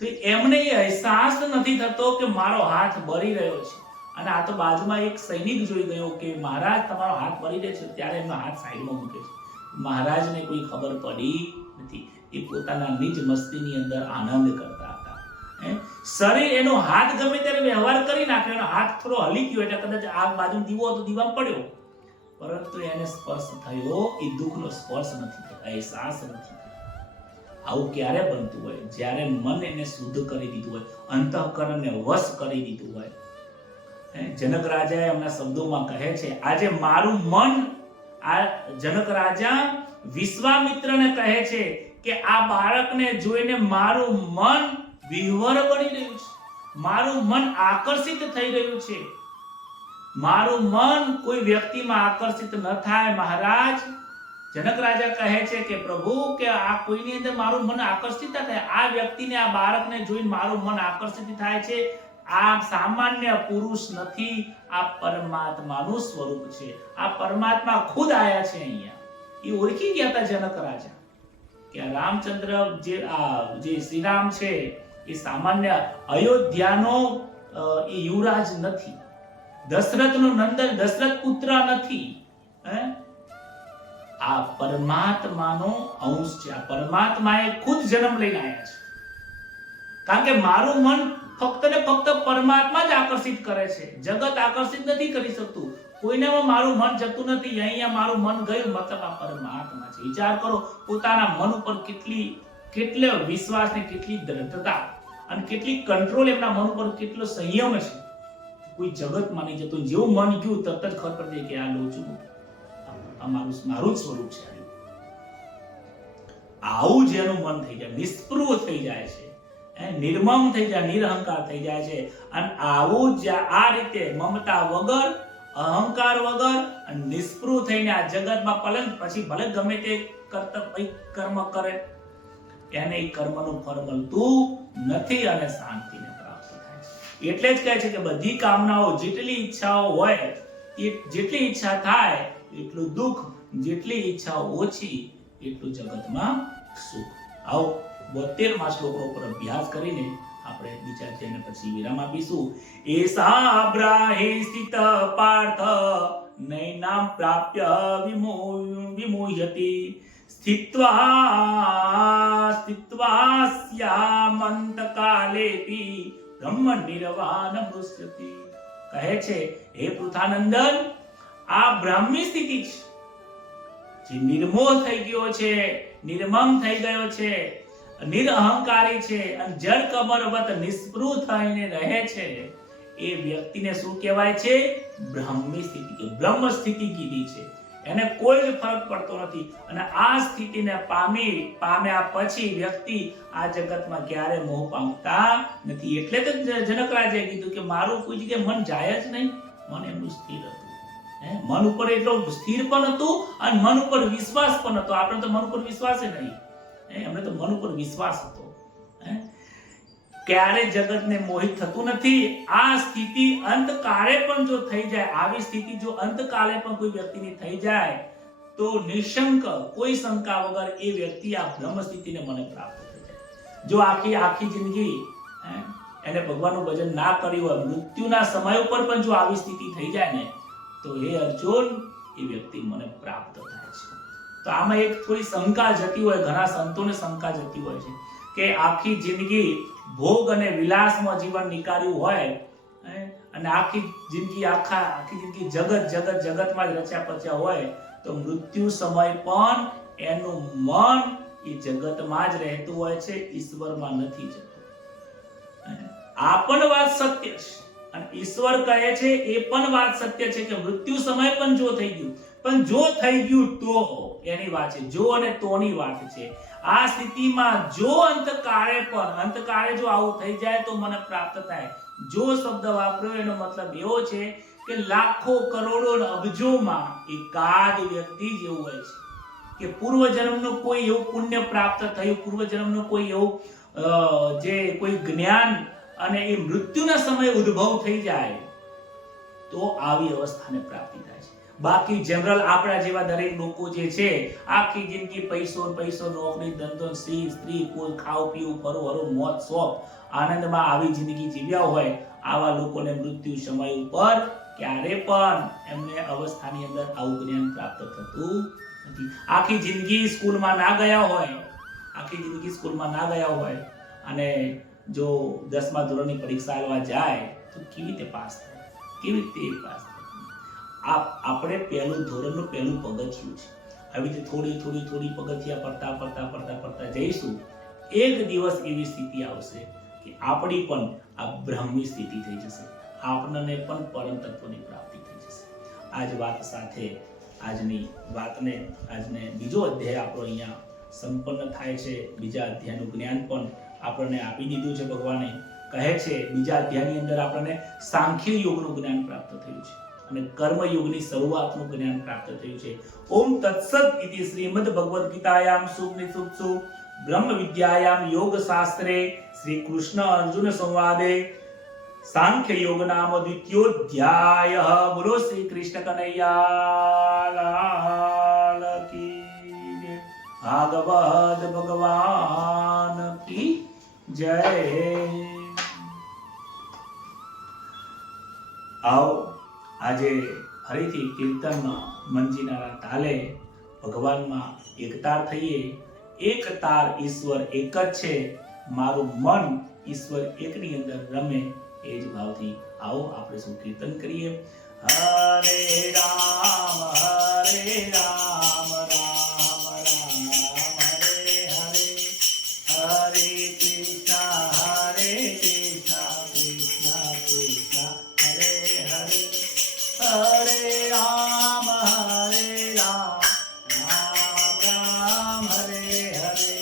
તો એમને એ અહેસાસ નથી થતો કે મારો હાથ બળી રહ્યો છે. અને આ તો બાજુમાં એક સૈનિક જોઈ ગયો કે મહારાજ તમારો હાથ બળી રહ્યો છે. ત્યારે એમનો હાથ સાઈડમાં મૂકે છે. મહારાજને કોઈ ખબર પડી નથી. એ પોતાના નિજ મસ્તીની અંદર આનંદ કરતા હતા. શરીર એનો હાથ ગમે ત્યારે વ્યવહાર કરી નાખ્યો, એનો હાથ થોડો હલી ગયો એટલે કદાચ આ બાજુ દીવો હતો, દીવામાં પડ્યો, પરંતુ એને સ્પર્શ થયો, એ દુઃખનો સ્પર્શ નથી થયો, અહેસાસ નથી થયો. આવું ક્યારે બનતું હોય? જ્યારે મન એને શુદ્ધ કરી દીધું હોય, અંતઃકરણને વશ કરી દીધું હોય. જનક રાજા એમના શબ્દોમાં કહે છે, આજે મારું મન, આ જનક રાજા વિશ્વામિત્રને કહે છે કે આ બાળકને જોઈને મારું મન વિહવર બની રહ્યું છે, મારું મન આકર્ષિત થઈ રહ્યું છે. મારું મન કોઈ વ્યક્તિમાં આકર્ષિત ન થાય મહારાજ. જનક રાજા કહે છે કે પ્રભુ, કે આ કોઈની અંદર મારું મન આકર્ષિત થાય, આ વ્યક્તિને, આ બાળકને જોઈને મારું મન આકર્ષિત થાય છે. આ સામાન્ય પુરુષ નથી, આ પરમાત્માનું સ્વરૂપ છે. આ પરમાત્મા ખુદ આયા છે અહીંયા. એ ઓળખી ગયા હતા જનક રાજા કે રામચંદ્ર જે શ્રી રામ છે એ સામાન્ય અયોધ્યાનો એ યુવરાજ નથી, દશરથનો નંદન, દશરથ પુત્ર નથી. આ પરમાત્માનો અંશ છે. આ પરમાત્માએ ખુદ જન્મ લઈને આવ્યા છે. કારણ કે મારું મન ફક્ત ને ફક્ત પરમાત્મા જ આકર્ષિત કરે છે, જગત આકર્ષિત નથી કરી શકતું. કોઈનામાં મારું મન જતું નથી. અહીંયા મારું મન ગયું, મતલબ આ પરમાત્મા છે. વિચાર કરો, પોતાના મન ઉપર કેટલો વિશ્વાસ ને કેટલી દ્રઢતા અને કેટલી કંટ્રોલ, એમના મન ઉપર કેટલો સંયમ છે. કોઈ જગત માની જતું, જેવું મન ગયું તરત જ ખબર પડી કે આ લોચું, આ મારું સ્વરૂપ છે. આવું જેનું મન થઈ જાય, નિસ્પૃહ થઈ જાય છે, નિર્મમ થઈ જાય, નિરહંકાર થઈ જાય છે. અને આવું જ આ રીતે મમતા વગર, અહંકાર વગર અને નિસ્પૃહ થઈને આ જગતમાં પલન, પછી ભલે ગમે તે કર્મ કરે, એને એ કર્મનું ફળ મળતું નથી અને શાંતિને પ્રાપ્ત થાય છે. એટલે જ કહે છે કે બધી કામનાઓ, જેટલી ઈચ્છાઓ હોય, જેટલી ઈચ્છા થાય એટલું દુઃખ, જેટલી ઈચ્છાઓ ઓછી એટલું જગતમાં સુખ. આવો 72મા શ્લોકો પર અભ્યાસ કરીને આપણે વિચારીને પછી વિરામ આપીશું. એસા બ્રાહે સ્થિત પાર્થ નૈનામ પ્રાપ્ય વિમોહ્યતિ સ્થિત્વા સ્યામંત કાલેપી બ્રહ્મ નિર્વાણ મૃષ્યતિ. કહે છે, હે પૃથાનંદન, આ બ્રાહ્મી સ્થિતિ છે, જે નિર્મોહ થઈ ગયો છે, નિર્મમ થઈ ગયો છે, નિરહંકારી છે અને જળ કમરવત નિસ્પૃહ થઈને રહે છે, એ વ્યક્તિને શું કહેવાય છે? બ્રાહ્મી સ્થિતિ, બ્રહ્મ સ્થિતિ કીધી છે. એને કોઈ જ ફરક પડતો નથી. અને આ સ્થિતિને પામ્યા પછી વ્યક્તિ આ જગતમાં ક્યારે મોહ પામતા નથી. એટલે તો જનક રાજાએ કીધું કે મારું કોઈ જગ્યાએ મન જાય જ નહીં. મન એમનું સ્થિર હતું. મન ઉપર એટલો સ્થિર પણ હતું અને મન ઉપર વિશ્વાસ પણ હતો. આપણે તો મન ઉપર વિશ્વાસ નહીં. એમને તો મન ઉપર વિશ્વાસ હતો. ક્યારે જગતને મોહિત થતું નથી. આ સ્થિતિ અંતકાળે પણ જો થઈ જાય, આવી સ્થિતિ જો અંતકાળે પણ કોઈ વ્યક્તિની થઈ જાય તો નિશંક, કોઈ શંકા વગર એ વ્યક્તિ આ બ્રહ્મ સ્થિતિને મને પ્રાપ્ત થઈ જાય. જો આખી જિંદગી એને ભગવાનનું ભજન ના કર્યું હોય, મૃત્યુના સમય ઉપર પણ જો આવી સ્થિતિ થઈ જાય ને, તો હે અર્જુન, એ વ્યક્તિ મને પ્રાપ્ત થાય છે. તો આમાં એક થોડી શંકા જતી હોય, ઘણા સંતોને શંકા જતી હોય છે કે આખી જિંદગી ભોગ અને વિલાસમાં જીવન નીકાળ્યું હોય અને આખી જિંદગી જગતમાં જ રચ્યા પચ્યા હોય, તો મૃત્યુ સમય પણ એનું મન એ જગતમાં જ રહેતું હોય છે, ઈશ્વરમાં નથી જતું. આ પણ વાત સત્ય છે. અને ઈશ્વર કહે છે એ પણ વાત સત્ય છે કે મૃત્યુ સમય પણ જો થઈ ગયું, પણ જો થઈ ગયું તો એની વાત છે, જો અને તોની વાત છે. આ સ્થિતિમાં જો અંતકાળે જો આવું થઈ જાય તો મને પ્રાપ્ત થાય. જો શબ્દ વાપર્યો એનો મતલબ એવો છે કે લાખો કરોડો અબજોમાં એકાદ વ્યક્તિ જ એવું હોય છે કે પૂર્વજન્મનું કોઈ એવું પુણ્ય પ્રાપ્ત થયું, પૂર્વજન્મનું કોઈ એવું જે કોઈ જ્ઞાન અને એ મૃત્યુના સમયે ઉદ્ભવ થઈ જાય તો આવી અવસ્થાને પ્રાપ્તિ થાય છે. બાકી જનરલ આપણા જેવા દરેક લોકો જે છે આખી જિંદગી પૈસો નોકરી ધંધો સ્ત્રી કુલ ખાવ પીવું ફરવું હરવું મોજ શોખ આનંદમાં આવી જિંદગી જીવ્યા હોય આવા લોકોને મૃત્યુ સમય ઉપર ક્યારે પણ એમને અવસ્થાની અંદર આવું જ્ઞાન પ્રાપ્ત થતું નથી. આખી જિંદગી સ્કૂલમાં ના ગયા હોય અને જો 10મા ધોરણની પરીક્ષા આલવા જાય તો કેવી રીતે પાસ થાય? આપણે પહેલું ધોરણનું પહેલું પગથિયું છે. આવી રીતે થોડી પગથિયા પડતા જઈશું. એક દિવસ એવી સ્થિતિ આવશે કે આપણી પણ આ બ્રહ્મની સ્થિતિ થઈ જશે, આપણને પણ પરમ તત્વની પ્રાપ્તિ થઈ જશે. આજ વાત સાથે આજને બીજો અધ્યાય આપણો અહીંયા સંપન્ન થાય છે. બીજા અધ્યાયનું જ્ઞાન પણ આપણને આપી દીધું છે. ભગવાને કહે છે બીજા અધ્યાયની અંદર આપણને સાંખ્ય યોગનું જ્ઞાન પ્રાપ્ત થયું છે અને કર્મ યોગની શરૂઆતનું જ્ઞાન પ્રાપ્ત થયું છે. ઓમ તત્સત ઇતિ શ્રીમદ ભગવદ ગીતાયામ સુપનિષત્સુ બ્રહ્મ વિદ્યાયામ યોગ શાસ્ત્રે શ્રી કૃષ્ણ અર્જુન સંવાદે સાંખ્ય યોગ નામ દ્વિતીયોધ્યાય. બોલો શ્રી કૃષ્ણ કનૈયા લાલ કી ભાગવત ભગવાન કી જય. આવો આજે ફરીથી કીર્તનમાં મંજીના તાલે ભગવાનમાં એકતાર થઈએ. એક તાર ઈશ્વર એક જ છે, મારું મન ઈશ્વર એકની અંદર રમે એ જ ભાવથી આવો આપણે શું કીર્તન કરીએ. હરે રામ રામ રામ હરે હરે, હરે કૃષ્ણ કૃષ્ણ કૃષ્ણ હરે હરે, હરે રામ રામ રામ હરે હરે,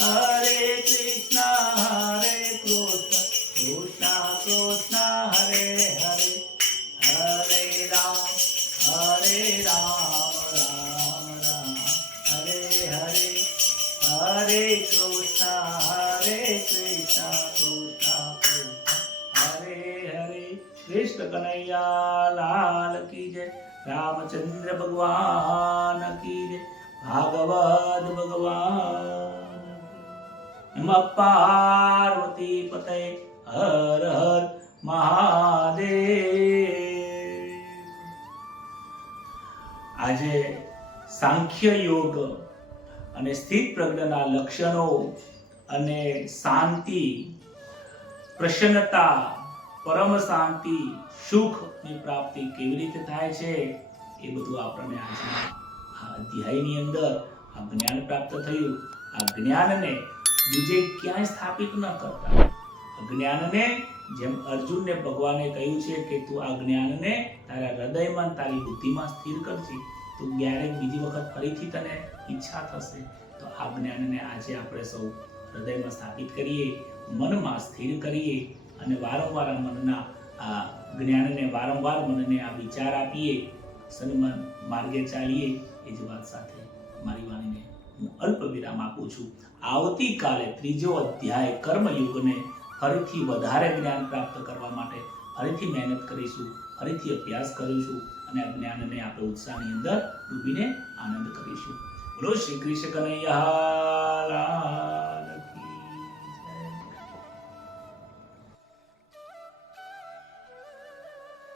હરે કૃષ્ણ કૃષ્ણ કૃષ્ણ હરે હરે, હરે રામ રામ રામ હરે હરે, હરે કૃષ્ણ કૃષ્ણ હરે હરે. કૃષ્ણ કનૈયા લાલ કી જય. રામચંદ્ર ભગવાન કી જય. ભાગવત ભગવાન નમઃ. પાર્વતી પતય. હર હર મહાદેવ. આજે સાંખ્ય યોગ અને સ્થિત પ્રજ્ઞાના લક્ષણો અને શાંતિ, પ્રસન્નતા, પરમ શાંતિ, સુખની પ્રાપ્તિ કેવી રીતે થાય છે એ બધું આપણને આજના આ અધ્યાયની અંદર આ જ્ઞાન પ્રાપ્ત થયું. આ જ્ઞાનને બીજે ક્યાંય સ્થાપિત ન કરતા, આ જ્ઞાનને જેમ અર્જુનને ભગવાને કહ્યું છે કે તું આ જ્ઞાનને તારા હૃદયમાં તારી બુદ્ધિમાં સ્થિર કરજે, તો ક્યારેક બીજી વખત ફરીથી તને ઈચ્છા થશે તો આ જ્ઞાનને આજે આપણે સૌ હૃદયમાં સ્થાપિત કરીએ, મનમાં સ્થિર કરીએ અને વારંવાર મનના આ જ્ઞાનને વારંવાર મનને આ વિચાર આપીએ, સન્માન માર્ગે ચાલીએ. એ જ વાત સાથે મારી વાણીને હું અલ્પ વિરામ આપું છું. આવતીકાલે ત્રીજો અધ્યાય કર્મયુગને ફરીથી વધારે જ્ઞાન પ્રાપ્ત કરવા માટે ફરીથી મહેનત કરીશું, ફરીથી અભ્યાસ કરીશું અને આ જ્ઞાનને આપણે ઉત્સાહની અંદર ડૂબીને આનંદ કરીશું. બોલો શ્રી કૃષ્ણ કનૈયા લાલ.